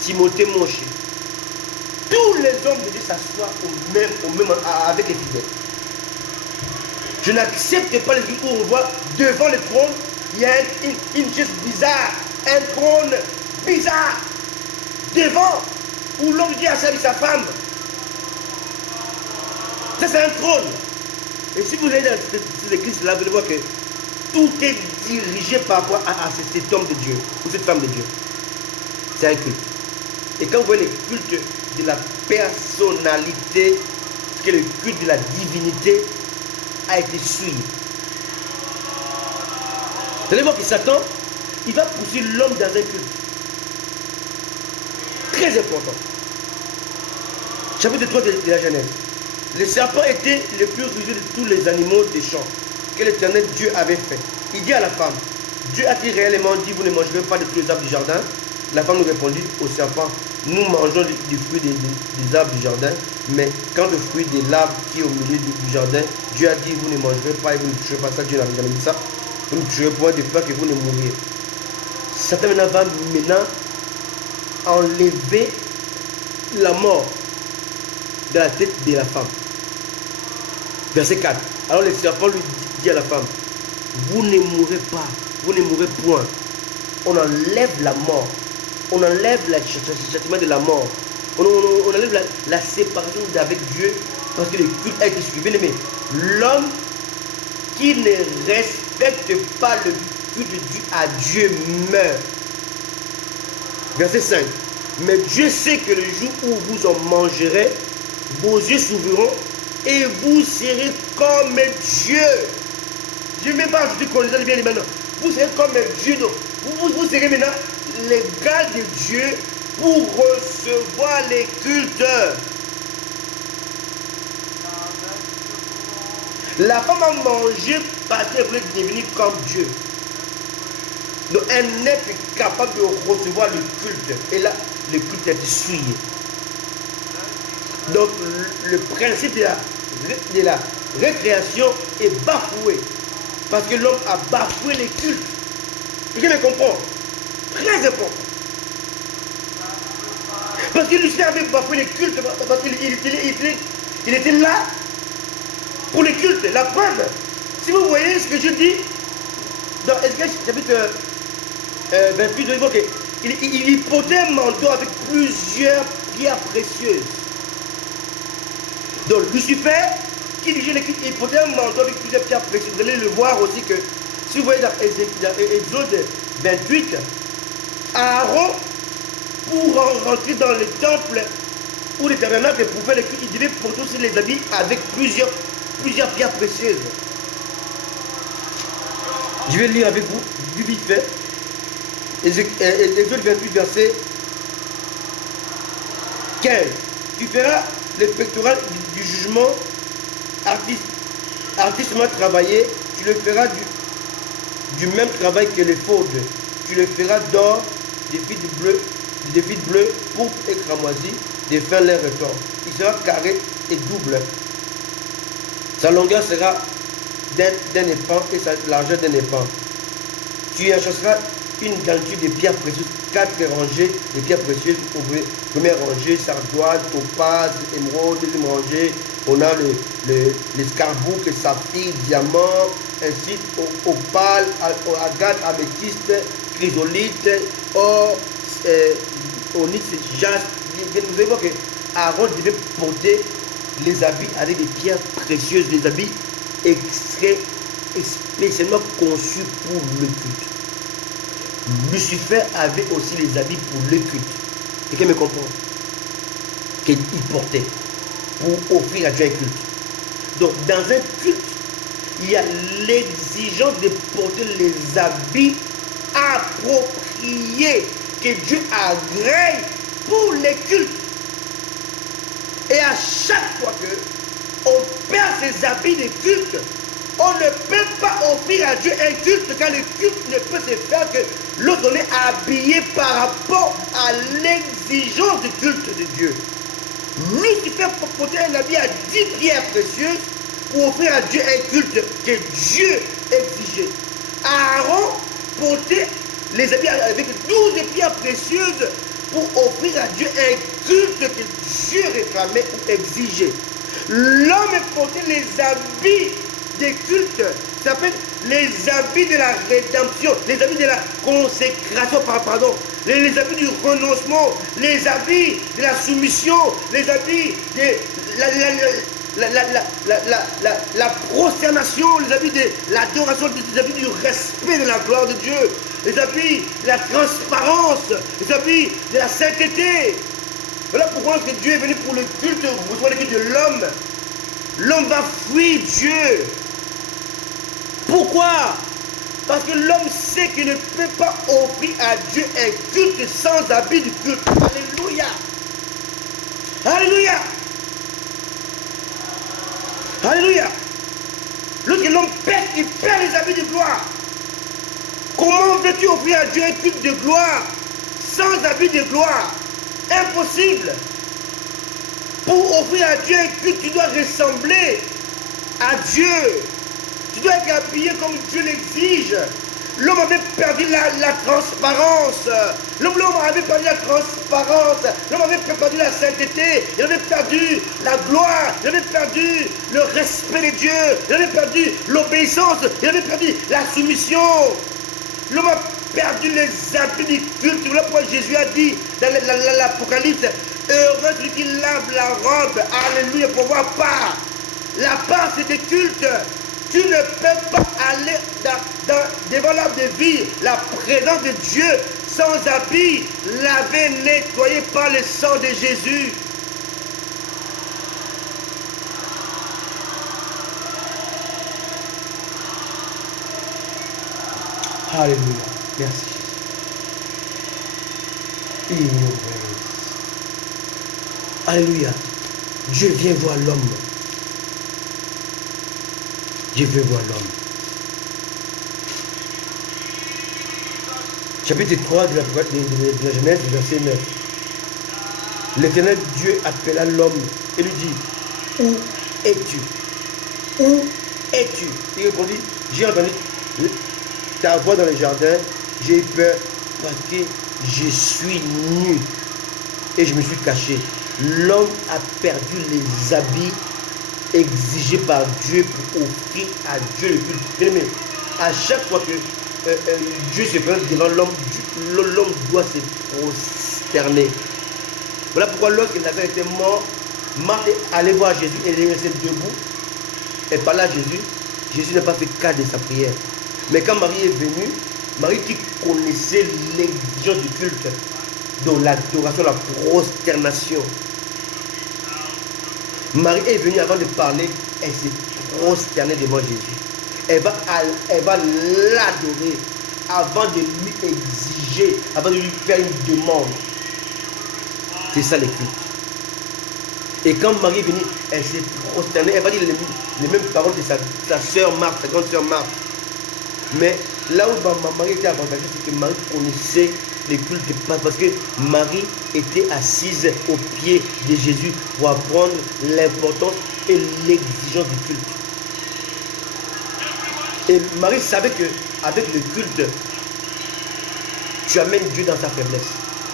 Timothée Moshe, tous les hommes de Dieu s'assoient avec les fidèles. Je n'accepte pas l'église où on voit devant le trône, il y a une chaise bizarre, un trône bizarre, devant, où l'homme de Dieu a servi sa femme. Ça, c'est un trône. Et si vous allez dans ces églises-là, vous allez voir que tout est dirigé par rapport à cet homme de Dieu, ou cette femme de Dieu. C'est un culte. Et quand vous voyez le culte de la personnalité, que le culte de la divinité a été suivi. Vous allez voir que Satan, il va pousser l'homme dans un culte. Très important. Chapitre 3 de la Genèse. Le serpent était le plus rusé de tous les animaux des champs que l'Éternel Dieu avait fait. Il dit à la femme, Dieu a-t-il réellement dit, vous ne mangerez pas de tous les arbres du jardin? La femme nous répondit au serpent, nous mangeons du fruit des arbres du jardin, mais quant au fruit de l'arbre qui est au milieu du jardin, Dieu a dit, vous ne mangerez pas et vous ne toucherez pas ça. Dieu n'avait jamais dit ça. Vous ne toucherez point de peur que vous ne mouriez. Satan maintenant va enlever la mort de la tête de la femme. Verset 4. Alors le serpent lui dit à la femme, vous ne mourrez pas, vous ne mourrez point. On enlève la mort, on enlève le châtiment de la mort, on enlève la séparation avec Dieu, parce que le culte a été suivi. Mais l'homme qui ne respecte pas le culte dû à Dieu meurt. Verset 5. Mais Dieu sait que le jour où vous en mangerez, vos yeux s'ouvriront et vous serez comme Dieu. Je ne vais pas ajouter qu'on les a bien maintenant. Vous serez comme Dieu. Donc, vous serez maintenant l'égal de Dieu pour recevoir les cultes. La femme a mangé parce qu'elle voulait devenir comme Dieu. Donc elle n'est plus capable de recevoir le culte. Et là, le culte est essuyé. Donc le principe de la récréation est bafoué. Parce que l'homme a bafoué les cultes. Quelqu'un me comprend? Très important. Parce que Lucien avait bafoué les cultes. Parce qu'il était là pour les cultes. La preuve, si vous voyez ce que je dis, dans Esaïe chapitre 28, vous voyez qu'il portait un manteau avec plusieurs pierres précieuses. Donc Lucifer, qui dirigeait l'équipe, il portait un manteau avec plusieurs pierres précieuses. Vous allez le voir aussi que, si vous voyez dans Exode 28, Aaron, pour rentrer dans le temple, Pour le tabernacle, pour faire le culte, il devait porter aussi les habits avec plusieurs pierres précieuses. Je vais lire avec vous, du vite fait. Exode 28, verset 15. Tu feras le pectoral du jugement artistement travaillé. Tu le feras du même travail que les faudes. Tu le feras d'or, des fils bleus, pourpre et cramoisi, des fins lin retors. Il sera carré et double. Sa longueur sera d'un épan et sa largeur d'un épan. Tu y enchâsseras une denture de pierres précieuses, 4 rangées de pierres précieuses. Première rangée, sardoine, topaz, émeraude. Deuxième rangée, on a les scarboucles, les saphirs, diamants, ainsi opale, agate, améthyste, chrysolite, or, onyx, jaspe. Vous allez voir que Aaron devait porter les habits avec des pierres précieuses, des habits extraits spécialement conçus pour le culte. Lucifer avait aussi les habits pour le culte. Quelqu'un me comprend? Qu'il portait pour offrir à Dieu un culte. Donc, dans un culte, il y a l'exigence de porter les habits appropriés que Dieu agrée pour les cultes. Et à chaque fois qu'on perd ces habits de culte, on ne peut pas offrir à Dieu un culte, car le culte ne peut se faire que lorsqu'on est habillé par rapport à l'exigence du culte de Dieu. Lucifer portait un habit à 10 pierres précieuses pour offrir à Dieu un culte que Dieu exigeait. Aaron portait les habits avec 12 pierres précieuses pour offrir à Dieu un culte que Dieu réclamait ou exigeait. L'homme portait les habits des cultes, ça s'appelle les habits de la rédemption, les habits de la consécration, pardon, les habits du renoncement, les habits de la soumission, les habits de la prosternation, les habits de l'adoration, les habits du respect de la gloire de Dieu, les habits de la transparence, les habits de la sainteté. Voilà pourquoi lorsque Dieu est venu pour le culte, vous voyez le culte de l'homme, l'homme va fuir Dieu. Pourquoi? Parce que l'homme sait qu'il ne peut pas offrir à Dieu un culte sans habit du culte. Alléluia. Alléluia. Alléluia. Lorsque l'homme pète, il perd les habits de gloire. Comment veux-tu offrir à Dieu un culte de gloire sans habit de gloire? Impossible. Pour offrir à Dieu un culte, tu dois ressembler à Dieu. Tu dois être habillé comme Dieu l'exige. L'homme avait perdu la transparence. L'homme avait perdu la transparence. L'homme avait perdu la sainteté. Il avait perdu la gloire. Il avait perdu le respect de Dieu. Il avait perdu l'obéissance. Il avait perdu la soumission. L'homme a perdu les habits du culte. Voilà pourquoi Jésus a dit dans l'Apocalypse, heureux celui qui lave la robe. Alléluia, pour voir part. La part, c'est des cultes. Tu ne peux pas aller devant l'arbre de vie, la présence de Dieu, sans habit, lavé, nettoyé par le sang de Jésus. Alléluia. Merci. Alléluia. Dieu vient voir l'homme. Dieu veut voir l'homme. Chapitre 3 de la Genèse, verset 9. L'Éternel Dieu appela l'homme et lui dit, où es-tu? Où es-tu? Il répondit, j'ai entendu ta voix dans le jardin, j'ai eu peur parce que je suis nu et je me suis caché. L'homme a perdu les habits exigé par Dieu pour offrir à Dieu le culte. Mais à chaque fois que Dieu se présente devant l'homme, l'homme doit se prosterner. Voilà pourquoi lorsque Lazare était mort, Marthe est allée voir Jésus et elle est restée debout. Elle parlait à Jésus. Jésus n'a pas fait cas de sa prière. Mais quand Marie est venue, Marie qui connaissait l'exigence du culte, donc l'adoration, la prosternation, Marie est venue avant de parler, elle s'est prosternée devant Jésus. Elle va l'adorer avant de lui exiger, avant de lui faire une demande. C'est ça les cultes. Et quand Marie est venue, elle s'est prosternée, elle va dire les mêmes paroles que sa soeur Marthe, sa grande soeur Marthe. Mais là où Marie était avantageuse, c'est que Marie connaissait les cultes, parce que Marie était assise au pied de Jésus pour apprendre l'importance et l'exigence du culte. Et Marie savait qu'avec le culte, tu amènes Dieu dans sa faiblesse.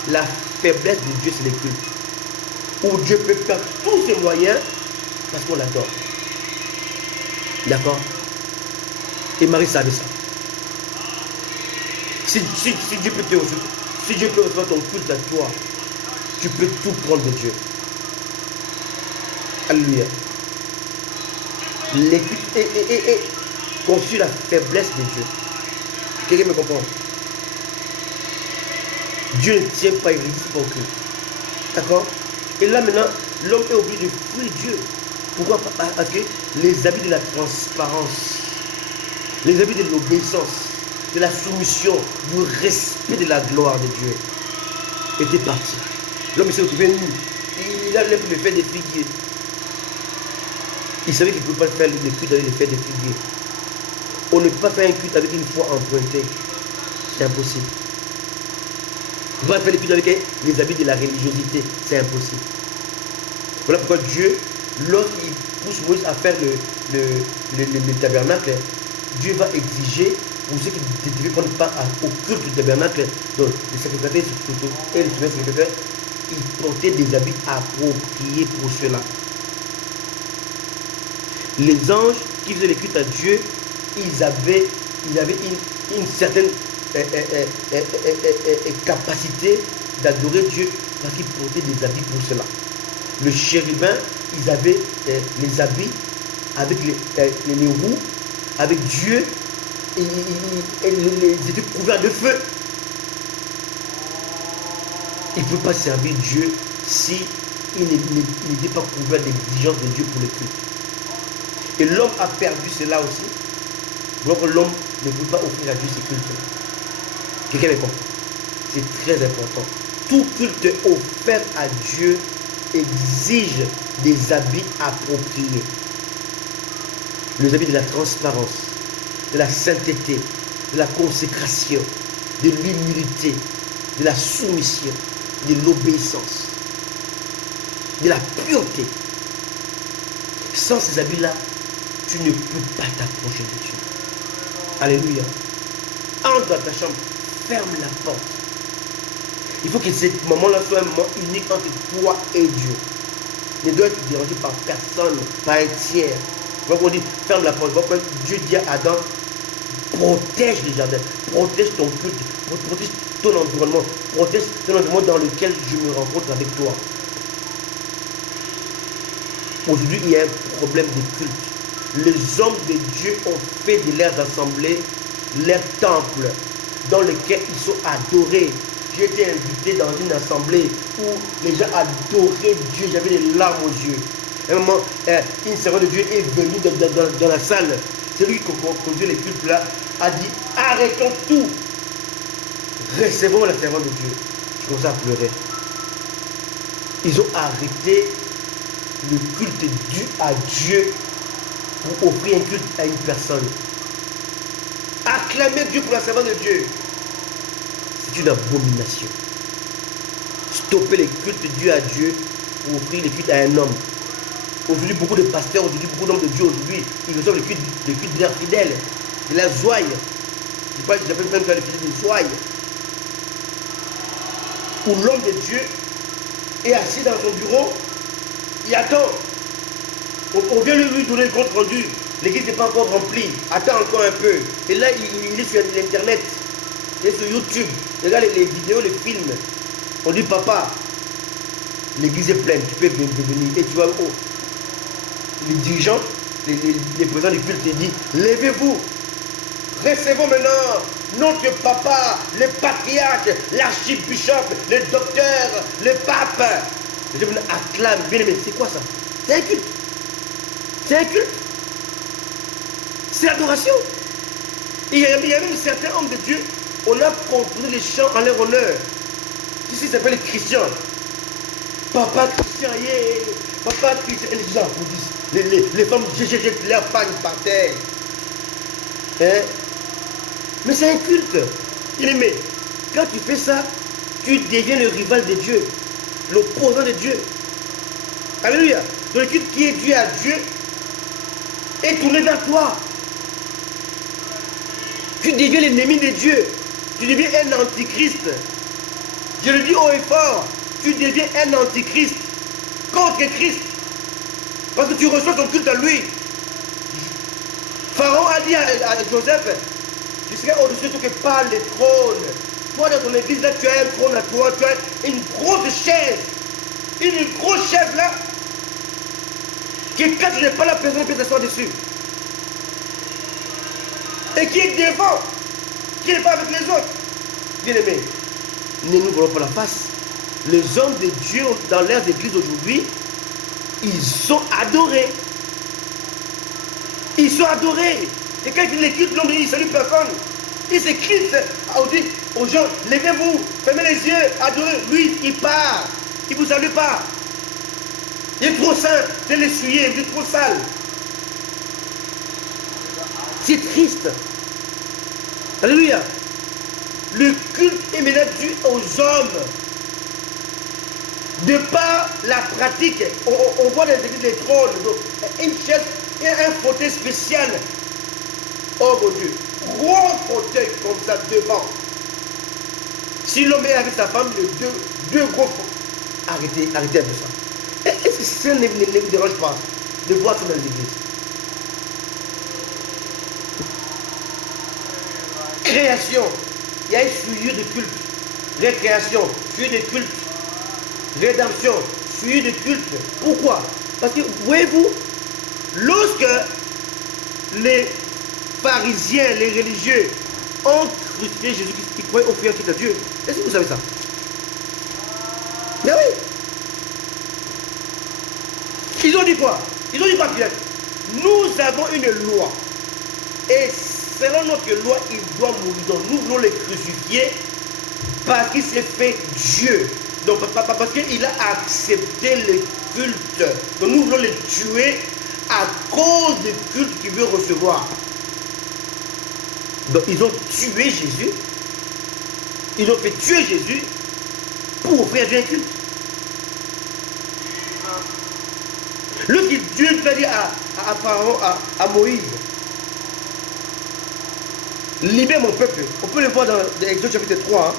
La faiblesse de Dieu, c'est le culte. Où Dieu peut faire tous ses moyens parce qu'on l'adore. D'accord? Et Marie savait ça. Si Dieu peut te recevoir, si Dieu peut recevoir ton culte à toi, tu peux tout prendre de Dieu. Alléluia. Les cultes est conçu la faiblesse de Dieu. Quelqu'un me comprend? Dieu ne tient pas, il résiste pas au culte. D'accord? Et là maintenant, l'homme est obligé de fuir Dieu. Pourquoi? Parce que les habits de la transparence, les habits de l'obéissance, de la soumission, du respect de la gloire de Dieu étaient partis. L'homme s'est retrouvé nu. Il a l'air de faire des figuiers. Il savait qu'il ne pouvait pas faire le culte avec les fers de figuier. On ne peut pas faire un culte avec une foi empruntée. C'est impossible. On ne peut pas faire le culte avec les habits de la religiosité. C'est impossible. Voilà pourquoi Dieu, lorsqu'il pousse Moïse à faire le tabernacle, Dieu va exiger pour ceux qui devaient prendre part au culte du tabernacle, donc les sacrificateurs et les sacrificateurs, ils portaient des habits appropriés pour cela. Les anges qui faisaient le culte à Dieu, ils avaient une certaine capacité d'adorer Dieu parce qu'ils portaient des habits pour cela. Le chérubin, ils avaient les habits avec les roues, avec Dieu, et ils étaient couverts de feu. Il ne peut pas servir Dieu si il n'était pas couvert d'exigences de Dieu pour le culte. Et l'homme a perdu cela aussi. Donc l'homme ne peut pas offrir à Dieu ses cultes. Quelqu'un me comprend? C'est très important. Tout culte offert à Dieu exige des habits appropriés. Les habits de la transparence, de la sainteté, de la consécration, de l'humilité, de la soumission, de l'obéissance, de la pureté. Sans ces habits-là, tu ne peux pas t'approcher de Dieu. Alléluia. Entre dans ta chambre, ferme la porte. Il faut que ce moment-là soit un moment unique entre toi et Dieu. Ne doit être dérangé par personne, par un tiers. Donc on dit, ferme la porte. Donc Dieu dit à Adam, protège les jardins, protège ton culte, protège ton environnement, protège ton environnement dans lequel je me rencontre avec toi. Aujourd'hui, il y a un problème de culte. Les hommes de Dieu ont fait de leurs assemblées leur temple dans lequel ils sont adorés. J'ai été invité dans une assemblée où les gens adoraient Dieu, j'avais des larmes aux yeux. À un moment, une servante de Dieu est venue dans la salle. Celui qui conduisait les cultes là a dit, arrêtons tout. Recevons la servante de Dieu. Je commençais à pleurer. Ils ont arrêté le culte dû à Dieu pour offrir un culte à une personne. Acclamer Dieu pour la servante de Dieu, c'est une abomination. Stopper les cultes dû à Dieu pour offrir les cultes à un homme. Aujourd'hui, beaucoup de pasteurs, aujourd'hui, beaucoup d'hommes de Dieu, aujourd'hui, ils reçoivent le culte de leurs fidèles, de leurs ouailles. J'appelle même ça le fidèle des ouailles. Où l'homme de Dieu est assis dans son bureau, il attend. On vient lui donner le compte rendu. L'église n'est pas encore remplie. Attends encore un peu. Et là, il est sur l'internet. Il est sur YouTube. Il regarde les vidéos, les films. On dit, papa, l'église est pleine, tu peux venir. Et tu vois, les dirigeants, les présidents du culte, ils disent, levez-vous. Recevons maintenant notre papa, le patriarche, l'archibishop, le docteur, le pape. Les gens acclament. Bien aimé, c'est quoi ça? C'est un culte. C'est un culte. C'est l'adoration. Il y a même certains hommes de Dieu, on a composé les chants en leur honneur. Ici, ça s'appelle les Christians. Papa Christian, yeah. Papa Christian. Et les gens applaudissent. Les femmes jettent leur pagne par terre. Hein? Mais c'est un culte. Il aimé. Quand tu fais ça, tu deviens le rival de Dieu, l'opposant de Dieu. Alléluia. Donc le culte qui est dû à Dieu est tourné vers toi. Tu deviens l'ennemi de Dieu. Tu deviens un antichrist. Je le dis haut et fort. Tu deviens un antichrist contre Christ. Parce que tu reçois ton culte à lui. Pharaon a dit à Joseph, tu serais au-dessus de tout que par les trônes. Toi dans ton église là, tu as un trône à toi, tu as une grosse chaise. Une grosse chaise là. Que quand tu n'es pas là, personne ne peut s'asseoir dessus. Et qui est devant, qui n'est pas avec les autres. Bien aimé, ne nous voyons pas la face. Les hommes de Dieu dans leurs églises aujourd'hui, ils sont adorés. Ils sont adorés. Et quand ils les quittent, l'homme il ne salue personne. Il se quitte, on dit aux gens, levez-vous, fermez les yeux, adorez. Lui, il part. Il ne vous salue pas. Il est trop sain, de l'essuyer, il est trop sale. C'est triste. Alléluia. Le culte est maintenant dû aux hommes. De par la pratique, on voit dans les églises des trônes, une chaise et un fauteuil spécial. Oh mon Dieu, gros fauteuil comme ça devant. Si l'homme est avec sa femme, deux gros fauteuils. Arrêtez un peu ça. Est-ce que ça ne vous dérange pas de voir ça dans les églises? Création, il y a une souillure de culte. Récréation, souillure de culte. Rédemption, souillure de culte. Pourquoi? Parce que, voyez-vous, lorsque les pharisiens, les religieux ont crucifié Jésus-Christ, ils pouvaient offrir un culte à Dieu. Est-ce que vous savez ça? Mais oui. Ils ont dit quoi? Ils ont dit quoi, Pilate? Nous avons une loi. Et selon notre loi, il doit mourir. Donc nous voulons les crucifier parce qu'il s'est fait Dieu. Donc parce qu'il a accepté le culte. Donc nous voulons les tuer à cause du culte qu'il veut recevoir. Donc ils ont tué Jésus. Ils ont fait tuer Jésus pour offrir Dieu un culte. Lorsque Dieu va dire à Pharaon, à Moïse, libère mon peuple. On peut le voir dans Exode chapitre 3.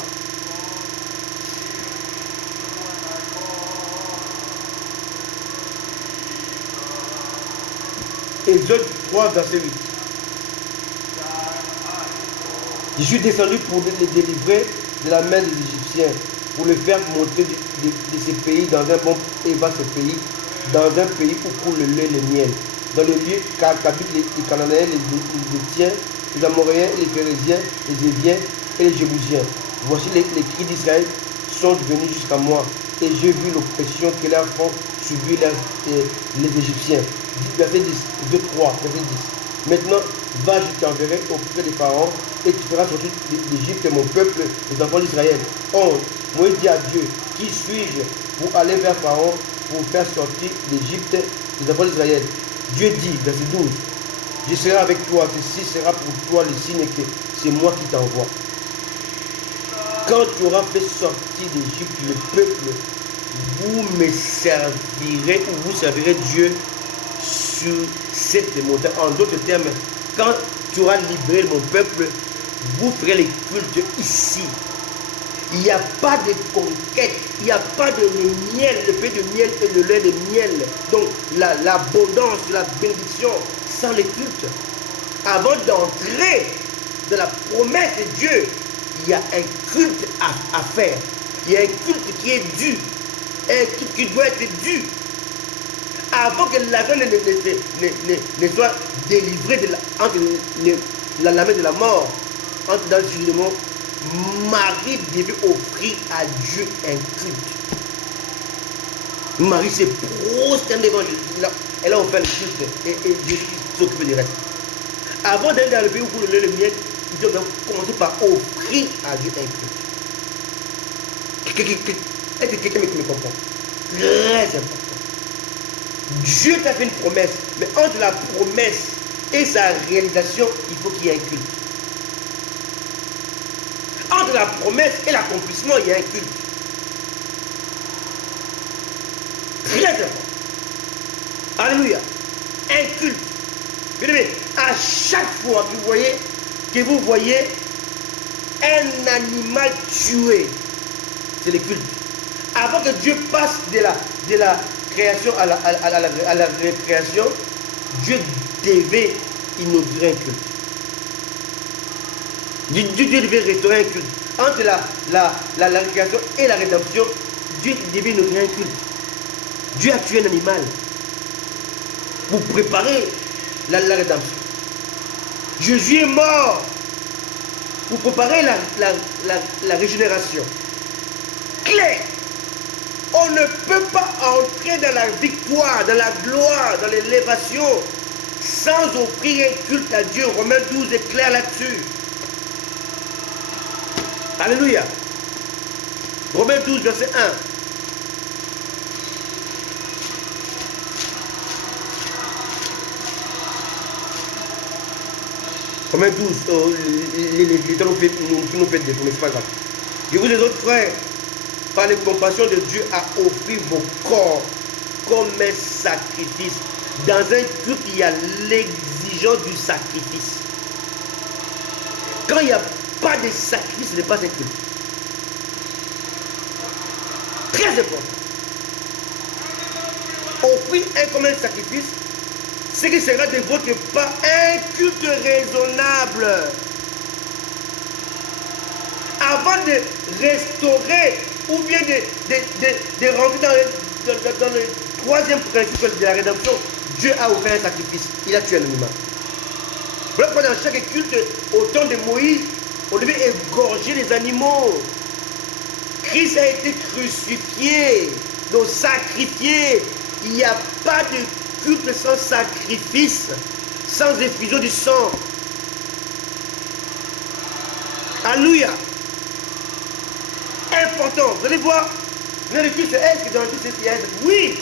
Exode 3, verset 8. Je suis descendu pour les délivrer de la main des Égyptiens, pour les faire monter de ces pays dans un bon et vaste pays, dans un pays où coule le lait et le miel, dans le lieu qu'habitent les Cananéens, les Héthiens, les Amoréens, les Phérésiens, les Éviens et les Jébusiens. Voici les cris d'Israël sont venus jusqu'à moi, et j'ai vu l'oppression que leur font subir les Égyptiens. Verset 10, 2, 3, verset 10. Maintenant, va, je t'enverrai auprès des pharaons, et tu feras sortir d'Égypte mon peuple, les enfants d'Israël. 11. Moïse dit à Dieu, qui suis-je pour aller vers Pharaon, pour faire sortir d'Égypte les enfants d'Israël? Dieu dit, verset 12, je serai avec toi, ceci sera pour toi le signe que c'est moi qui t'envoie. Quand tu auras fait sortir d'Égypte le peuple, vous me servirez, ou vous servirez Dieu sur cette montagne. En d'autres termes, quand tu auras libéré mon peuple, vous ferez les cultes ici. Il n'y a pas de conquête, il n'y a pas de miel, le pain de miel et le lait de miel. Donc l'abondance, la bénédiction sans les cultes. Avant d'entrer dans la promesse de Dieu, il y a un culte à faire. Il y a un culte qui est dû. Un culte qui doit être dû. Avant que l'argent ne soit délivré entre la main de la mort, entre dans le jugement, Marie devait offrir à Dieu un culte. Marie s'est prosternée devant Jésus. Elle a offert le culte et Jésus s'occupe du reste. Avant d'aller dans le pays où vous le miel, ils doivent commencer par offrir à Dieu un culte. Est-ce que quelqu'un me comprend? Très important. Dieu t'a fait une promesse, mais entre la promesse et sa réalisation, il faut qu'il y ait un culte. Entre la promesse et l'accomplissement, il y a un culte. Très important. Alléluia. Un culte. Bien-aimé, à chaque fois que vous voyez un animal tué, c'est le culte. Avant que Dieu passe de la création à la récréation, Dieu devait inaugurer un culte. Dieu devait restaurer un culte. Entre la création et la rédemption, Dieu devait inaugurer un culte. Dieu a tué un animal pour préparer la rédemption. Jésus est mort pour préparer la régénération. Clair. On ne peut pas entrer dans la victoire, dans la gloire, dans l'élévation sans offrir un culte à Dieu. Romains 12 est clair là-dessus. Alléluia. Romains 12, verset 1. Romains 12, les temps nous fait des promesses, c'est pas grave. Je vous les autres frères, par les compassions de Dieu, à offrir vos corps comme un sacrifice. Dans un culte, il y a l'exigence du sacrifice. Quand il n'y a pas de sacrifice, ce n'est pas un culte. Très important. Offrir comme un sacrifice, ce qui sera de votre part un culte raisonnable. Avant de restaurer ou bien de rentrer dans le troisième principe de la rédemption, Dieu a offert un sacrifice. Il a tué un animal. Voilà pourquoi dans chaque culte, au temps de Moïse, on devait égorger les animaux. Christ a été crucifié, donc sacrifié. Il n'y a pas de culte sans sacrifice, sans effusion du sang. Alléluia. Important. Vous allez voir, dans le culte, est-ce que dans le culte, c'est ce qu'il y a? Oui.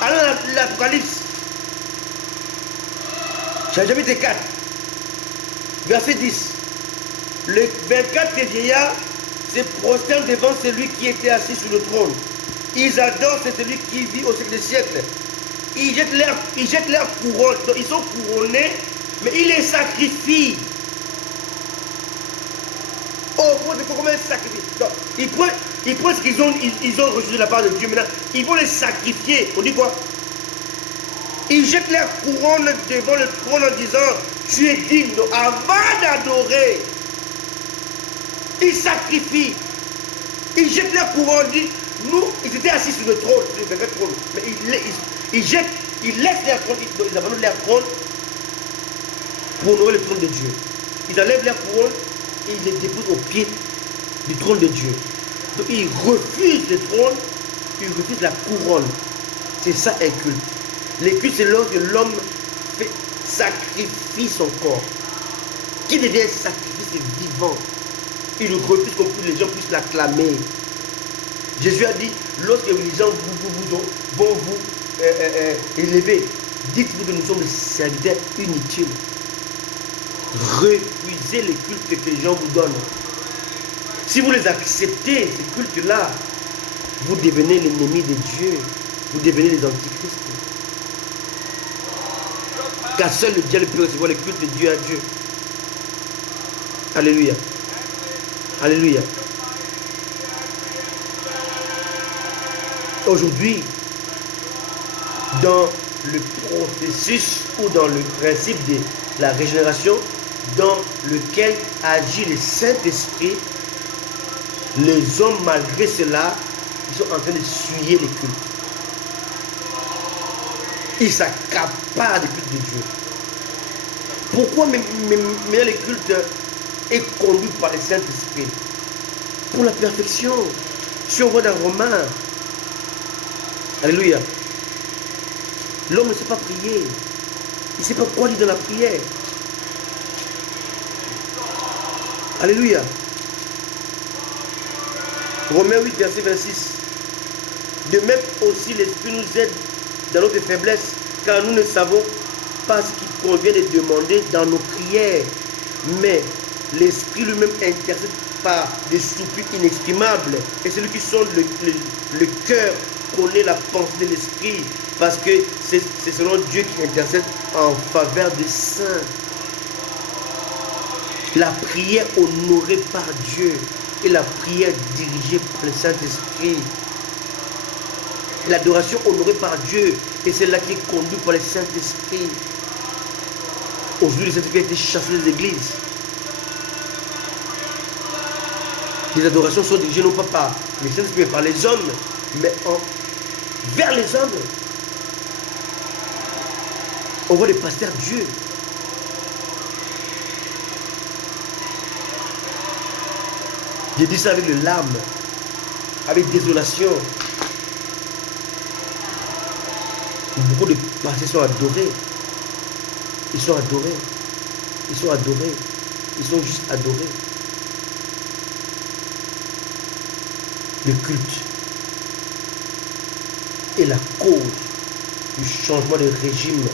Alors l'Apocalypse, chapitre 4, verset 10. Les 24 vieillards se prosternent devant celui qui était assis sur le trône. Ils adorent celui qui vit au siècle des siècles. Ils jettent leur couronne. Donc, ils sont couronnés, mais ils les sacrifient. Oh, comment un sacrifice? Donc, ils prennent ce qu'ils ont reçu de la part de Dieu. Maintenant, ils vont les sacrifier. On dit quoi? Ils jettent leur couronne devant le trône en disant, tu es digne. Donc, avant d'adorer, ils sacrifient. Ils jettent leur couronne. Nous, ils étaient assis sur le trône, mais ils laissent leur trône, ils abandonnent leur trône pour honorer le trône de Dieu. Ils enlèvent leur couronne et ils les déposent au pied du trône de Dieu. Donc ils refusent le trône, ils refusent la couronne. C'est ça un culte. Le culte, c'est lorsque l'homme sacrifie son corps, qui devient un sacrifice vivant. Il refuse que les gens puissent l'acclamer. Jésus a dit, lorsque les gens vont vous élever, dites-vous que nous sommes des serviteurs inutiles. Refusez les cultes que les gens vous donnent. Si vous les acceptez, ces cultes-là, vous devenez l'ennemi de Dieu. Vous devenez les antichrists. Car seul le diable peut recevoir le culte de Dieu à Dieu. Alléluia. Alléluia. Aujourd'hui, dans le processus ou dans le principe de la régénération dans lequel agit le Saint-Esprit, les hommes, malgré cela, ils sont en train de suyer les cultes. Ils s'accaparent des cultes de Dieu. Pourquoi maintenant le culte est conduit par le Saint-Esprit? Pour la perfection. Si on voit dans Romains, alléluia, l'homme ne sait pas prier. Il ne sait pas quoi dire dans la prière. Alléluia. Romains 8, verset 26. De même aussi l'Esprit nous aide dans notre faiblesse, car nous ne savons pas ce qu'il convient de demander dans nos prières. Mais l'Esprit lui-même intercède par des soupirs inexprimables. Et celui qui sonde le cœur connaît la pensée de l'Esprit, parce que c'est selon Dieu qui intercède en faveur des saints. La prière honorée par Dieu et la prière dirigée par le Saint-Esprit. L'adoration honorée par Dieu et celle-là qui est conduite par le Saint-Esprit. Aujourd'hui, le Saint-Esprit a été chassé des églises. Les adorations sont dirigées non pas par le Saint-Esprit, mais par les hommes, mais vers les hommes. On voit des pasteurs Dieu. J'ai dit ça avec le larmes, avec désolation. Beaucoup de pasteurs sont adorés. Ils sont adorés. Ils sont adorés. Ils sont juste adorés. Le culte est la cause du changement de régime,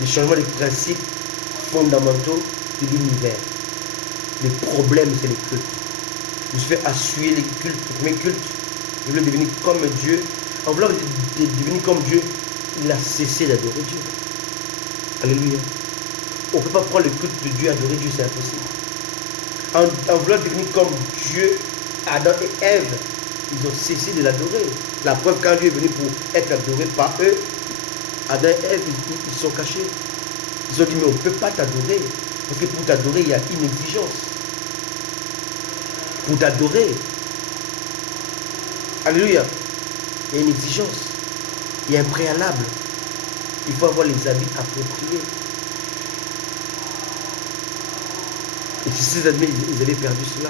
du changement des principes fondamentaux de l'univers. Le problème, c'est le culte. Vous se fait assurer les cultes, le premier culte, il voulait devenir comme Dieu. En voulant devenir comme Dieu, il a cessé d'adorer Dieu. Alléluia. On ne peut pas prendre le culte de Dieu et adorer Dieu, c'est impossible. En voulant devenir comme Dieu, Adam et Ève, ils ont cessé de l'adorer. La preuve, quand Dieu est venu pour être adoré par eux, Adam et Ève, ils sont cachés. Ils ont dit, mais on ne peut pas t'adorer. Parce que pour t'adorer, il y a une exigence. Pour t'adorer, alléluia, il y a une exigence. Il y a un préalable. Il faut avoir les habits appropriés. Et si ces habits, ils avaient perdu cela.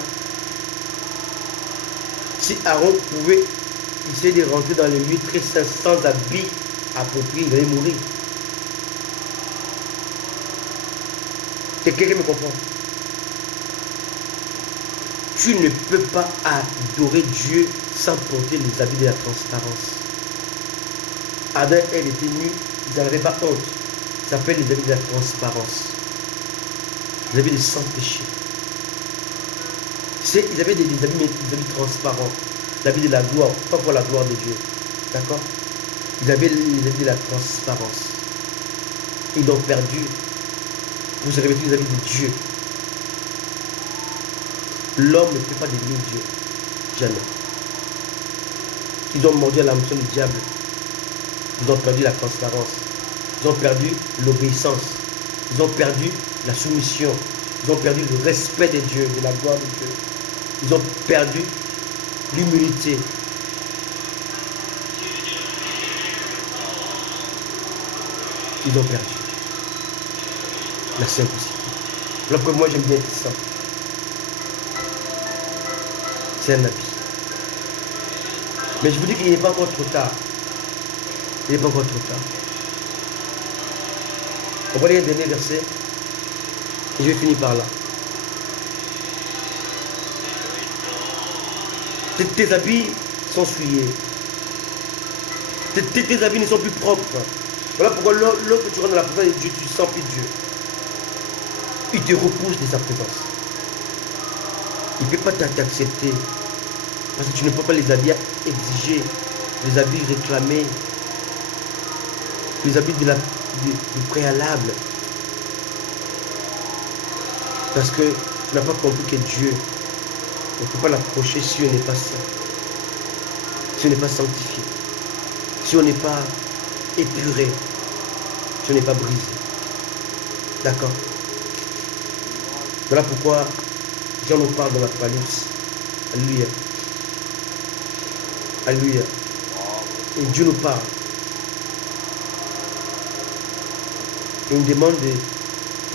Si Aaron pouvait essayer de rentrer dans les lieux très saints sans habits appropriés, il allait mourir. Quelqu'un me comprend? Tu ne peux pas adorer Dieu sans porter les habits de la transparence. Adam et Ève étaient nus, ils n'avaient pas honte. Ça s'appelle les habits de la transparence. Les habits de sans péché. Ils avaient des habits transparents. L'habit de la gloire, pas pour la gloire de Dieu. D'accord? Ils avaient les habits de la transparence. Ils l'ont perdu pour se revêtir les habits de Dieu. L'homme ne peut pas devenir Dieu. Jamais. Ils ont mordu à l'hameçon du diable. Ils ont perdu la transparence. Ils ont perdu l'obéissance. Ils ont perdu la soumission. Ils ont perdu le respect de Dieu, de la gloire de Dieu. Ils ont perdu l'humilité. Ils ont perdu la simplicité. Alors que moi j'aime bien être simple. C'est un habit. Mais je vous dis qu'il n'est pas encore trop tard. Il n'est pas encore trop tard. On va lire le dernier verset. Et je vais finir par là. Tes habits sont souillés. Tes habits ne sont plus propres. Voilà pourquoi lorsque tu rentres dans la présence de Dieu, tu sens plus Dieu. Il te repousse de sa présence. Il ne peut pas t'accepter. Parce que tu ne peux pas les habits exiger, les habits réclamés, les habits du préalable. Parce que tu n'as pas compris que Dieu, on ne peut pas l'approcher si on n'est pas saint, si on n'est pas sanctifié, si on n'est pas épuré, si on n'est pas brisé. D'accord? Voilà pourquoi Jean nous parle dans l'Apocalypse. Alléluia. Alléluia. Et Dieu nous parle. Et il nous demande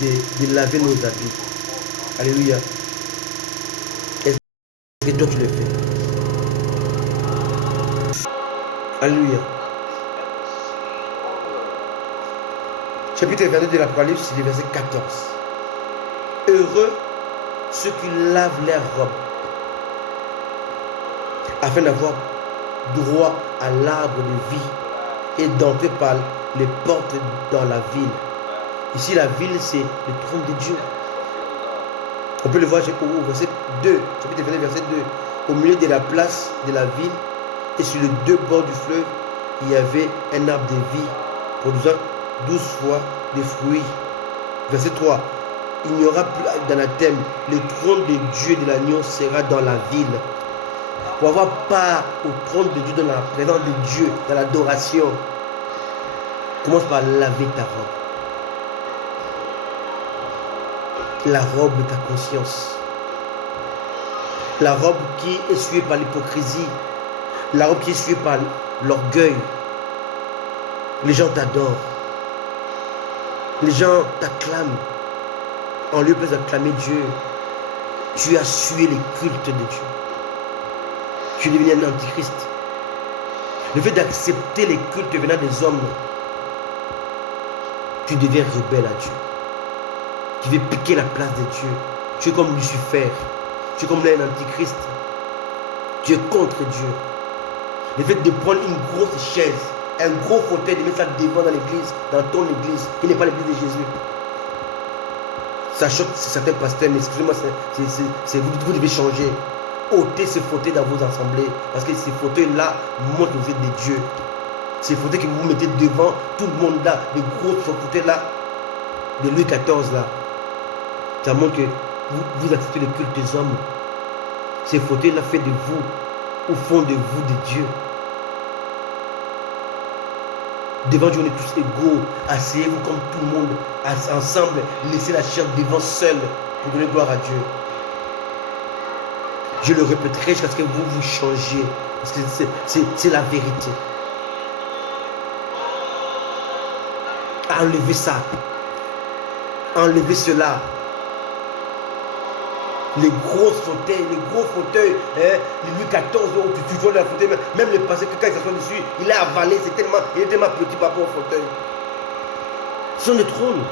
de laver nos habits. Alléluia. Est-ce que toi tu le fais? Alléluia. Chapitre 22 de l'Apocalypse, c'est le verset 14. Heureux ceux qui lavent leurs robes, afin d'avoir droit à l'arbre de vie et d'entrer par les portes dans la ville. Ici, la ville, c'est le trône de Dieu. On peut le voir au verset 2, chapitre 22, verset 2. Au milieu de la place de la ville et sur les deux bords du fleuve, il y avait un arbre de vie produisant 12 fois des fruits. Verset 3. Il n'y aura plus d'anathème. Le trône de Dieu et de l'agneau sera dans la ville. Pour avoir part au trône de Dieu, dans la présence de Dieu, dans l'adoration, commence par laver ta robe. La robe de ta conscience. La robe qui est essuyée par l'hypocrisie. La robe qui est essuyée par l'orgueil. Les gens t'adorent. Les gens t'acclament. En lieu d'acclamer Dieu, tu as sué les cultes de Dieu. Tu es devenu un antichrist. Le fait d'accepter les cultes venant des hommes, tu deviens rebelle à Dieu. Tu veux piquer la place de Dieu. Tu es comme Lucifer. Tu es comme un antichrist. Tu es contre Dieu. Le fait de prendre une grosse chaise, un gros fauteuil, de mettre ça devant dans l'église, dans ton église, qui n'est pas l'église de Jésus. Ça choque certains pasteurs, mais excusez-moi, vous devez changer. Ôtez ces fauteuils dans vos assemblées. Parce que ces fauteuils-là montrent que vous êtes des dieux. Ces fauteuils que vous mettez devant tout le monde là, les gros fauteuils-là, de Louis XIV là, ça montre que vous acceptez le culte des hommes. Ces fauteuils-là fait de vous, au fond de vous, des dieux. Devant Dieu, on est tous égaux. Asseyez-vous comme tout le monde, ensemble. Laissez la chair devant seule pour donner gloire à Dieu. Je le répéterai jusqu'à ce que vous vous changiez. Parce que c'est la vérité. Enlevez ça. Enlevez cela. Les gros fauteuils, les Louis XIV, tu vois le fauteuil, même le passé, quand il s'assoit dessus, il est avalé, il est tellement petit par rapport au fauteuil. Ce sont des trônes.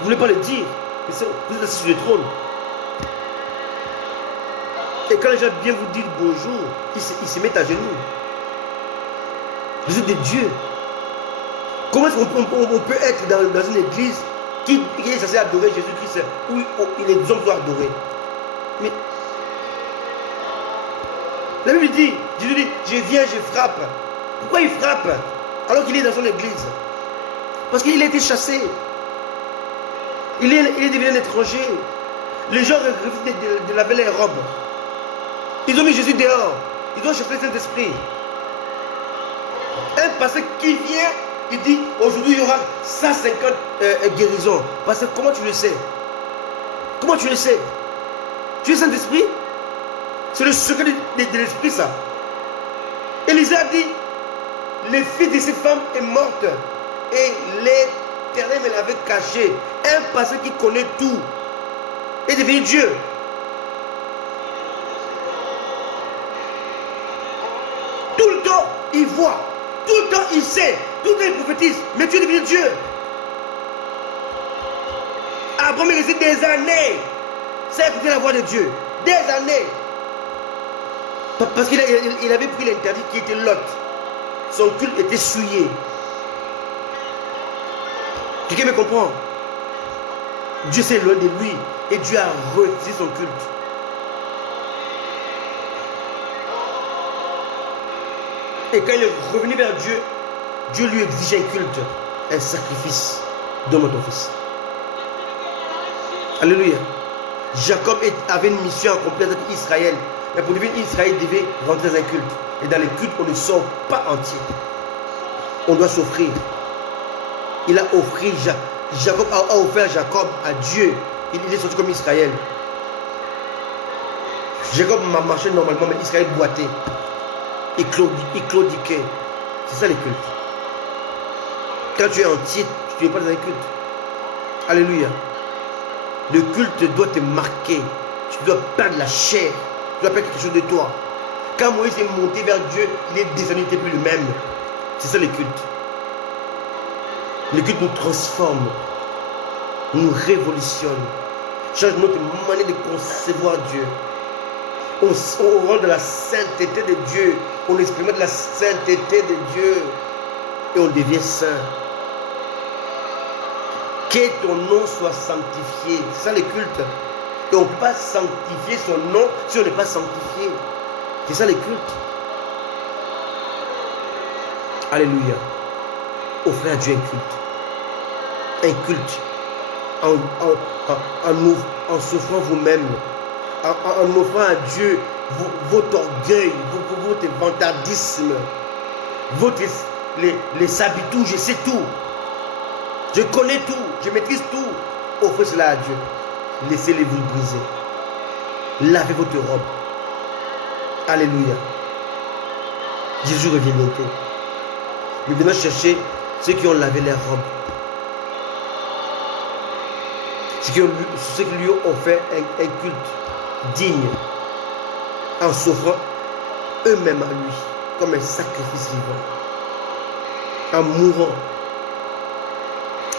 Vous ne voulez pas le dire, vous êtes assis sur les trônes. Et quand les gens viennent vous dire bonjour, ils se mettent à genoux. Vous êtes des dieux. Comment est-ce qu'on peut être dans une église qui est censée adorer Jésus-Christ, où les hommes doivent adorer? Mais la Bible dit, Jésus dit, je viens, je frappe. Pourquoi il frappe alors qu'il est dans son église? Parce qu'il a été chassé. Il est devenu un étranger. Les gens refusent de laver les robes. Ils ont mis Jésus dehors. Ils ont chassé le Saint-Esprit. Un passé qui vient, il dit, aujourd'hui il y aura 150 guérisons. Parce que comment tu le sais? Comment tu le sais? Tu es Saint-Esprit? C'est le secret de l'Esprit, ça. Élisée a dit, le fils de cette femme est morte et l'Éternel me l'avait caché. Un passé qui connaît tout est devenu Dieu. Tout le temps, il voit. Tout le temps, il sait. Tout le temps, il prophétise. Mais tu es devenu Dieu. Abraham est resté des années sans écouter la voix de Dieu. Des années. Parce qu'il avait pris l'interdit qui était Lot. Son culte était souillé. Quelqu'un me comprend? Dieu s'est loin de lui et Dieu a refusé son culte. Et quand il est revenu vers Dieu, Dieu lui exigeait un culte, un sacrifice. Donne-moi ton fils. Alléluia. Jacob avait une mission accomplie avec Israël. Mais pour devenir Israël, il devait rentrer dans un culte. Et dans les cultes, on ne sort pas entier. On doit s'offrir. Il a offert, Jacob a offert Jacob à Dieu. Il est sorti comme Israël. Jacob m'a marché normalement, mais Israël boitait. Il claudiquait. C'est ça les cultes. Quand tu es entier, tu n'es pas dans un culte. Alléluia. Le culte doit te marquer. Tu dois perdre la chair. Tu dois perdre quelque chose de toi. Quand Moïse est monté vers Dieu, il est descendu, il n'était plus le même. C'est ça le culte. Le culte nous transforme, nous révolutionne, change notre manière de concevoir Dieu. On rentre dans la sainteté de Dieu, on expérimente la sainteté de Dieu et on devient saint. Que ton nom soit sanctifié, c'est ça le culte. Et on ne peut pas sanctifier son nom si on n'est pas sanctifié. C'est ça le culte. Alléluia. Offrez à Dieu un culte. Un culte. En s'offrant vous-même. En offrant à Dieu votre orgueil, votre vantardisme, les habitudes, je sais tout. Je connais tout, je maîtrise tout. Offrez cela à Dieu. Laissez-les vous briser. Lavez votre robe. Alléluia. Jésus revient bientôt. Nous venons chercher ceux qui ont lavé leurs robes. Ceux qui lui ont fait un culte digne en s'offrant eux-mêmes à lui comme un sacrifice vivant. En mourant.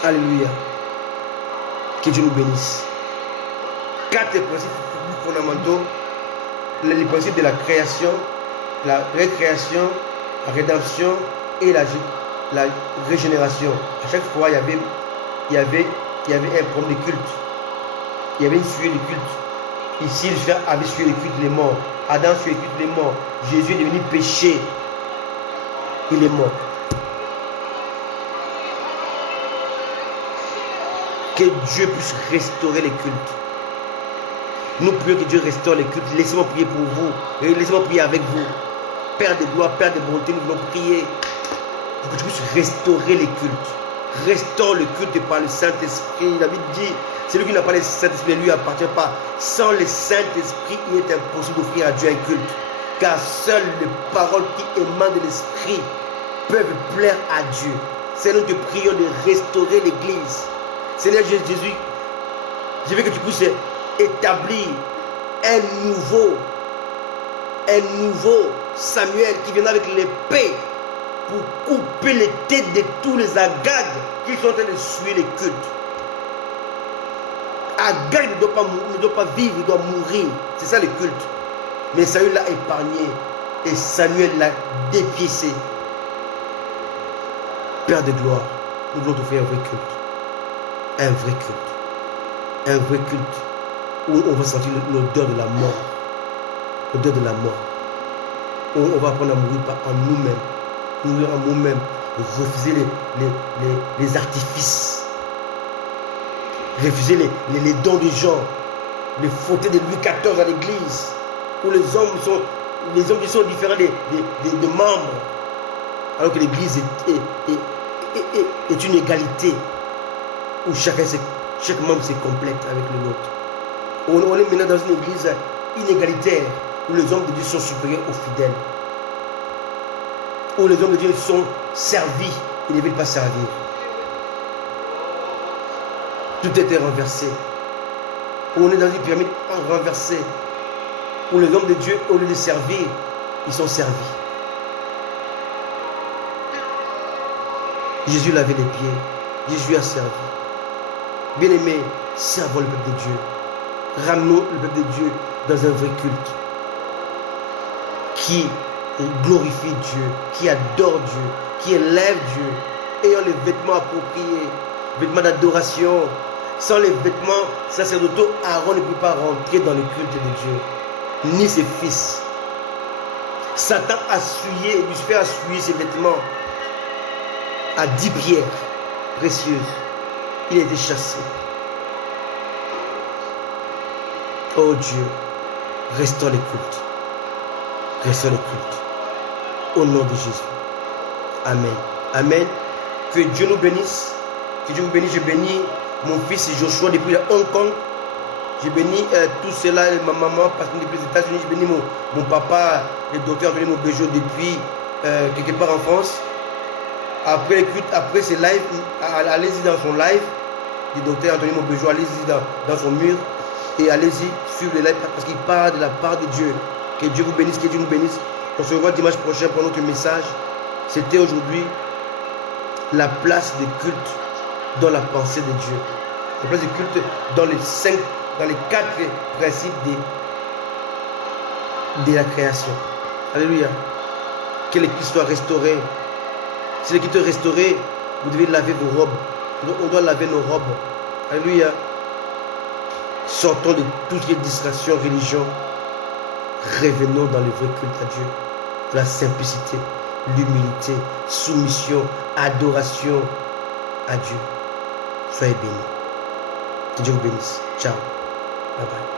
Alléluia. Que Dieu nous bénisse. 4 principes fondamentaux. Les principes de la création, la récréation, la rédemption et la régénération. À chaque fois, il y avait un problème de culte. Il y avait une suie de culte. Ici, Lucifer avait suivi le culte, les morts. Adam suivi le culte, les morts. Jésus est devenu péché. Il est mort. Que Dieu puisse restaurer les cultes. Nous prions que Dieu restaure les cultes. Laissez-moi prier pour vous. Et laissez-moi prier avec vous. Père de gloire, Père de bonté, nous voulons prier pour que tu puisses restaurer les cultes. Restaure le culte par le Saint-Esprit. David dit, celui qui n'a pas le Saint-Esprit ne lui appartient pas. Sans le Saint-Esprit, il est impossible d'offrir à Dieu un culte. Car seules les paroles qui émanent de l'Esprit peuvent plaire à Dieu. Seigneur, nous te prions de restaurer l'Église. Seigneur Jésus, je veux que tu puisses établir un nouveau Samuel qui viendra avec l'épée pour couper les têtes de tous les Agag qui sont en train de suivre les cultes. Agag ne doit pas vivre, il doit mourir. C'est ça le culte. Mais Saül l'a épargné et Samuel l'a dépiécé. Père de gloire, nous voulons te faire un vrai culte. Un vrai culte. Un vrai culte où on va sentir l'odeur de la mort. L'odeur de la mort. Où on va apprendre à mourir en nous-mêmes. Mourir en nous-mêmes. Refuser les artifices. Refuser les dons des gens. Les fauteuils de Louis XIV à l'église. Où les hommes qui sont différents des membres. Alors que l'église est une égalité. Où chaque membre se complète avec le nôtre. On est maintenant dans une église inégalitaire où les hommes de Dieu sont supérieurs aux fidèles. Où les hommes de Dieu sont servis, ils ne veulent pas servir. Tout était renversé. Où on est dans une pyramide renversée. Où les hommes de Dieu, au lieu de servir, ils sont servis. Jésus lavait les pieds. Jésus a servi. Bien-aimés, servons le peuple de Dieu. Ramenons le peuple de Dieu dans un vrai culte qui glorifie Dieu, qui adore Dieu, qui élève Dieu, ayant les vêtements appropriés, vêtements d'adoration. Sans les vêtements sacerdotaux, Aaron ne peut pas rentrer dans le culte de Dieu, ni ses fils. Satan a souillé, Lucifer a souillé ses vêtements à 10 pierres précieuses. Il a été chassé. Oh Dieu, restaure les cultes. Restaure les cultes. Au nom de Jésus. Amen. Amen. Que Dieu nous bénisse. Que Dieu vous bénisse. Je bénis mon fils Joshua depuis Hong Kong. Je bénis tout cela, ma maman, parce que depuis les États-Unis, je bénis mon papa, le docteur Anthony Mobejo depuis quelque part en France. Après les cultes, après ses lives, allez-y dans son live. Du docteur Anthony Mobejo, allez-y dans son mur. Et allez-y suivre les lives parce qu'il parle de la part de Dieu. Que Dieu vous bénisse, que Dieu nous bénisse. On se revoit dimanche prochain pour notre message. C'était aujourd'hui la place de culte dans la pensée de Dieu. La place de culte dans les 4 principes de la création. Alléluia. Que l'église soit restaurée. Si l'église est restaurée, vous devez laver vos robes. On doit laver nos robes. Alléluia. Sortons de tout ce qui est distraction, religion. Revenons dans le vrai culte à Dieu. La simplicité, l'humilité, soumission, adoration à Dieu. Soyez bénis. Que Dieu vous bénisse. Ciao. Bye bye.